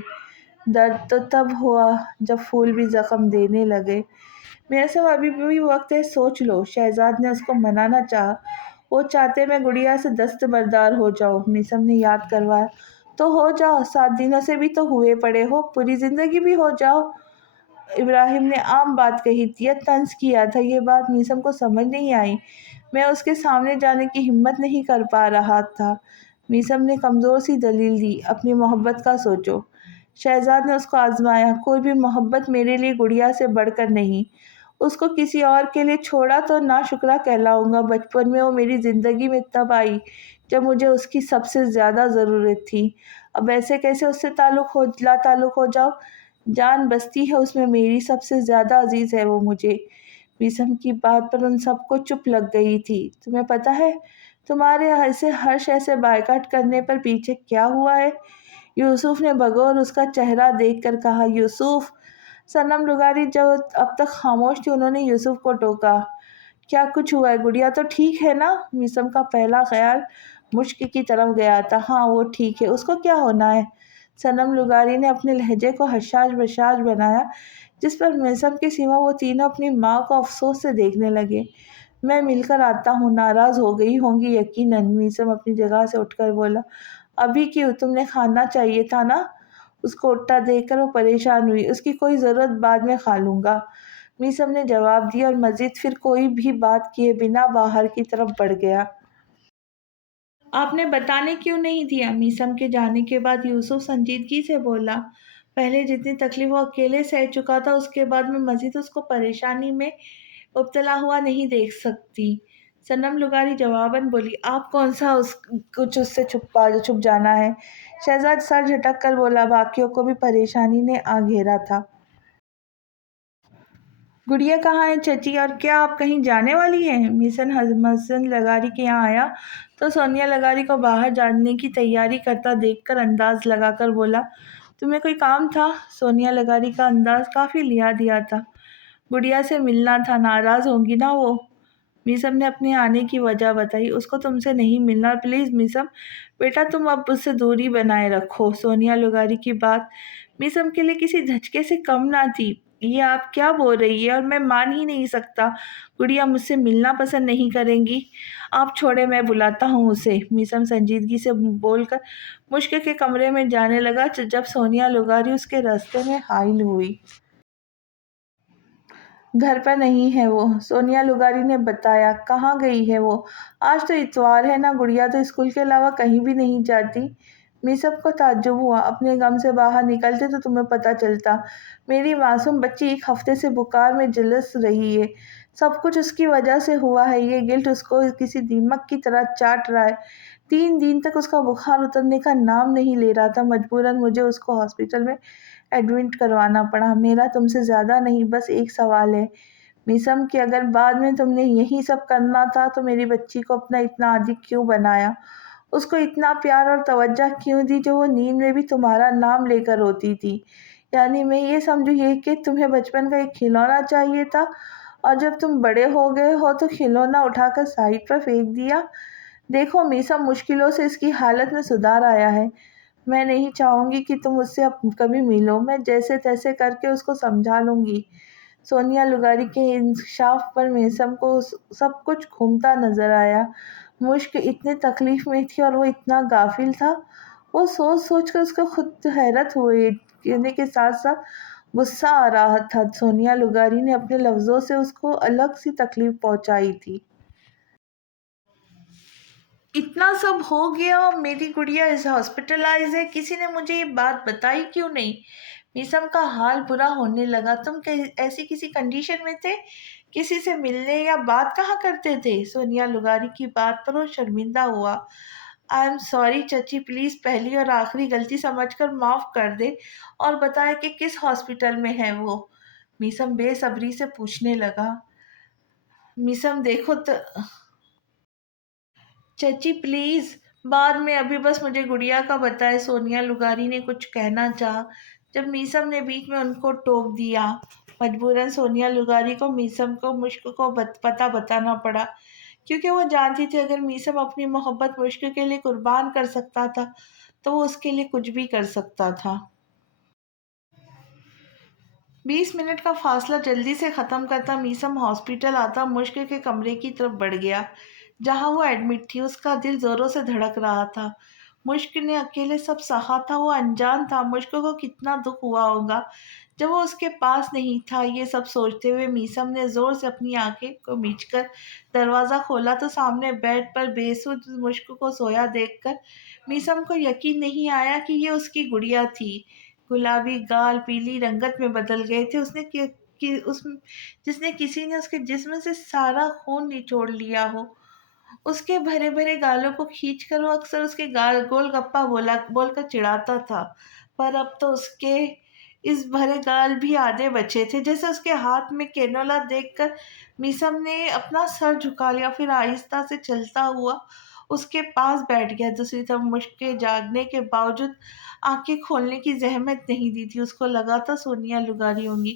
درد تو تب ہوا جب پھول بھی زخم دینے لگے۔ میثم، ابھی بھی وقت ہے، سوچ لو۔ شہزاد نے اس کو منانا چاہا۔ وہ چاہتے میں گڑیا سے دستبردار ہو جاؤں۔ میثم نے یاد کروایا۔ تو ہو جاؤ، 7 دنوں سے بھی تو ہوئے پڑے ہو، پوری زندگی بھی ہو جاؤ۔ ابراہیم نے عام بات کہی تھی یا طنز کیا تھا، یہ بات میثم کو سمجھ نہیں آئی۔ میں اس کے سامنے جانے کی ہمت نہیں کر پا رہا تھا۔ میثم نے کمزور سی دلیل دی، اپنی محبت کا سوچو۔ شہزاد نے اس کو آزمایا۔ کوئی بھی محبت میرے لیے گڑیا سے بڑھ کر نہیں۔ اس کو کسی اور کے لیے چھوڑا تو ناشکرا کہلاؤں گا۔ بچپن میں وہ میری زندگی میں تب آئی جب مجھے اس کی سب سے زیادہ ضرورت تھی، اب ایسے کیسے اس سے لا تعلق ہو جاؤ؟ جان بستی ہے اس میں میری، سب سے زیادہ عزیز ہے وہ مجھے۔ میثم کی بات پر ان سب کو چپ لگ گئی تھی۔ تمہیں پتہ ہے تمہارے ایسے ہر شے سے بائیکاٹ کرنے پر پیچھے کیا ہوا ہے؟ یوسف نے بغور اس کا چہرہ دیکھ کر کہا۔ یوسف؟ صنم لغاری جو اب تک خاموش تھی انہوں نے یوسف کو ٹوکا۔ کیا کچھ ہوا ہے؟ گڑیا تو ٹھیک ہے نا؟ میثم کا پہلا خیال مشک کی طرف گیا تھا۔ ہاں وہ ٹھیک ہے، اس کو کیا ہونا ہے؟ صنم لغاری نے اپنے لہجے کو حشاش بشاش بنایا، جس پر میثم کے سوا وہ تینوں اپنی ماں کو افسوس سے دیکھنے لگے۔ میں مل کر آتا ہوں، ناراض ہو گئی ہوں گی یقیناً، میثم اپنی جگہ سے اٹھ کر بولا۔ ابھی کیوں؟ تم نے کھانا چاہیے تھا نا؟ اس کو اٹھتا دیکھ کر وہ پریشان ہوئی۔ اس کی کوئی ضرورت، بعد میں کھا لوں گا، میثم نے جواب دیا اور مزید پھر کوئی بھی بات کیے بنا باہر کی طرف بڑھ گیا۔ آپ نے بتانے کیوں نہیں دیا؟ میثم کے جانے کے بعد یوسف سنجیدگی سے بولا۔ پہلے جتنی تکلیف وہ اکیلے سہ چکا تھا، اس کے بعد میں مزید اس کو پریشانی میں مبتلا ہوا نہیں دیکھ سکتی۔ صنم لغاری جواباً بولی۔ آپ کون سا کچھ اس سے چھپ جانا ہے؟ شہزاد سر جھٹک کر بولا۔ باقیوں کو بھی پریشانی نے آ گھیرا تھا۔ گڑیا کہاں ہے چچی؟ اور کیا آپ کہیں جانے والی ہیں؟ میثم حسن لغاری کے یہاں آیا تو سونیا لغاری کو باہر جانے کی تیاری کرتا دیکھ کر انداز لگا کر بولا۔ تمہیں کوئی کام تھا؟ سونیا لغاری کا انداز کافی لیا دیا تھا۔ گڑیا سے ملنا تھا، ناراض ہوں گی نا وہ؟ میثم نے اپنے آنے کی وجہ بتائی۔ اس کو تم سے نہیں ملنا، پلیز میثم بیٹا تم اب اس سے دوری بنائے رکھو۔ سونیا لغاری کی بات میثم کے لیے کسی دھچکے سے کم نہ تھی۔ یہ آپ کیا بول رہی ہے؟ اور میں مان ہی نہیں سکتا، گڑیا مجھ سے ملنا پسند نہیں کریں گی۔ آپ چھوڑے، میں بلاتا ہوں اسے، میثم سنجیدگی سے بول کر مشک کے کمرے میں جانے لگا جب سونیا لغاری اس کے راستے میں حائل ہوئی۔ گھر پر نہیں ہے وہ، سونیا لغاری نے بتایا۔ کہاں گئی ہے وہ؟ آج تو اتوار ہے نا، گڑیا تو اسکول کے علاوہ کہیں بھی نہیں جاتی۔ میثم کو تعجب ہوا۔ اپنے غم سے باہر نکلتے تو تمہیں پتہ چلتا۔ میری معصوم بچی ایک ہفتے سے بخار میں جلس رہی ہے، سب کچھ اس کی وجہ سے ہوا ہے۔ یہ گلٹ اس کو کسی دیمک کی طرح چاٹ رہا ہے۔ 3 دن تک اس کا بخار اترنے کا نام نہیں لے رہا تھا۔ مجبوراً مجھے اس کو ہاسپٹل میں ایڈمٹ کروانا پڑا۔ میرا تم سے زیادہ نہیں، بس ایک سوال ہے میثم کہ اگر بعد میں تم نے یہی سب کرنا تھا تو میری بچی کو اپنا اتنا عادی کیوں بنایا؟ اس کو اتنا پیار اور توجہ کیوں دی جو وہ نیند میں بھی تمہارا نام لے کر روتی تھی؟ یعنی میں یہ سمجھوں یہ کہ تمہیں بچپن کا ایک کھلونا چاہیے تھا اور جب تم بڑے ہو گئے ہو تو کھلونا اٹھا کر سائڈ پر پھینک دیا۔ دیکھو میثم، مشکلوں سے اس کی حالت میں سدھار آیا ہے۔ میں نہیں چاہوں گی کہ تم اس سے کبھی ملو، میں جیسے تیسے کر کے اس کو سمجھا لوں گی۔ سونیا لغاری کے انکشاف پر میثم کو سب کچھ گھومتا نظر آیا۔ مشک اتنی تکلیف میں تھی اور وہ اتنا غافل تھا۔ وہ سوچ سوچ کر اس کو خود حیرت ہونے کے ساتھ ساتھ غصہ آ رہا تھا۔ سونیا لغاری نے اپنے لفظوں سے اس کو الگ سی تکلیف پہنچائی تھی۔ اتنا سب ہو گیا اور میری گڑیا ہاسپٹلائز ہے، کسی نے مجھے یہ بات بتائی کیوں نہیں؟ میثم کا حال برا ہونے لگا۔ تم ایسی کسی کنڈیشن میں تھے؟ کسی سے ملنے یا بات کہاں کرتے تھے؟ سونیا لغاری کی بات پر وہ شرمندہ ہوا۔ آئی ایم سوری چچی، پلیز پہلی اور آخری غلطی سمجھ کر معاف کر دے اور بتائے کہ کس ہاسپٹل میں ہے وہ؟ میثم بے صبری سے پوچھنے لگا۔ میثم دیکھو چچی پلیز، بعد میں، ابھی بس مجھے گڑیا کا بتائے۔ سونیا لغاری نے کچھ کہنا چاہا جب میثم نے بیچ میں ان کو ٹوک دیا۔ مجبوراً سونیا لغاری کو میثم کو مشک کو پتہ بتانا پڑا، کیونکہ وہ جانتی تھی اگر میثم اپنی محبت مشک کے لیے قربان کر سکتا تھا تو وہ اس کے لیے کچھ بھی کر سکتا تھا۔ 20 منٹ کا فاصلہ جلدی سے ختم کرتا میثم ہاسپٹل آتا مشک کے کمرے کی طرف بڑھ گیا جہاں وہ ایڈمٹ تھی۔ اس کا دل زوروں سے دھڑک رہا تھا۔ مشک نے اکیلے سب سہا تھا، وہ انجان تھا۔ مشک کو کتنا دکھ ہوا ہوگا جب وہ اس کے پاس نہیں تھا۔ یہ سب سوچتے ہوئے میثم نے زور سے اپنی آنکھیں کو میچ کر دروازہ کھولا تو سامنے بیڈ پر بے سود مشک کو سویا دیکھ کر میثم کو یقین نہیں آیا کہ یہ اس کی گڑیا تھی۔ گلابی گال پیلی رنگت میں بدل گئے تھے، جس نے کسی نے اس کے جسم سے سارا خون نچوڑ لیا ہو۔ اس کے بھرے بھرے گالوں کو کھینچ کر وہ اکثر اس کے گول گپا بول کر چڑھاتا تھا، پر اب تو اس کے اس بھرے گال بھی آدھے بچے تھے۔ جیسے اس کے ہاتھ میں کینولا دیکھ کر میثم نے اپنا سر جھکا لیا، پھر آہستہ سے چلتا ہوا اس کے پاس بیٹھ گیا۔ دوسری طرف مشک کے جاگنے کے باوجود آنکھیں کھولنے کی زحمت نہیں دی تھی۔ اس کو لگا تھا سونیا لغاری ہوں گی،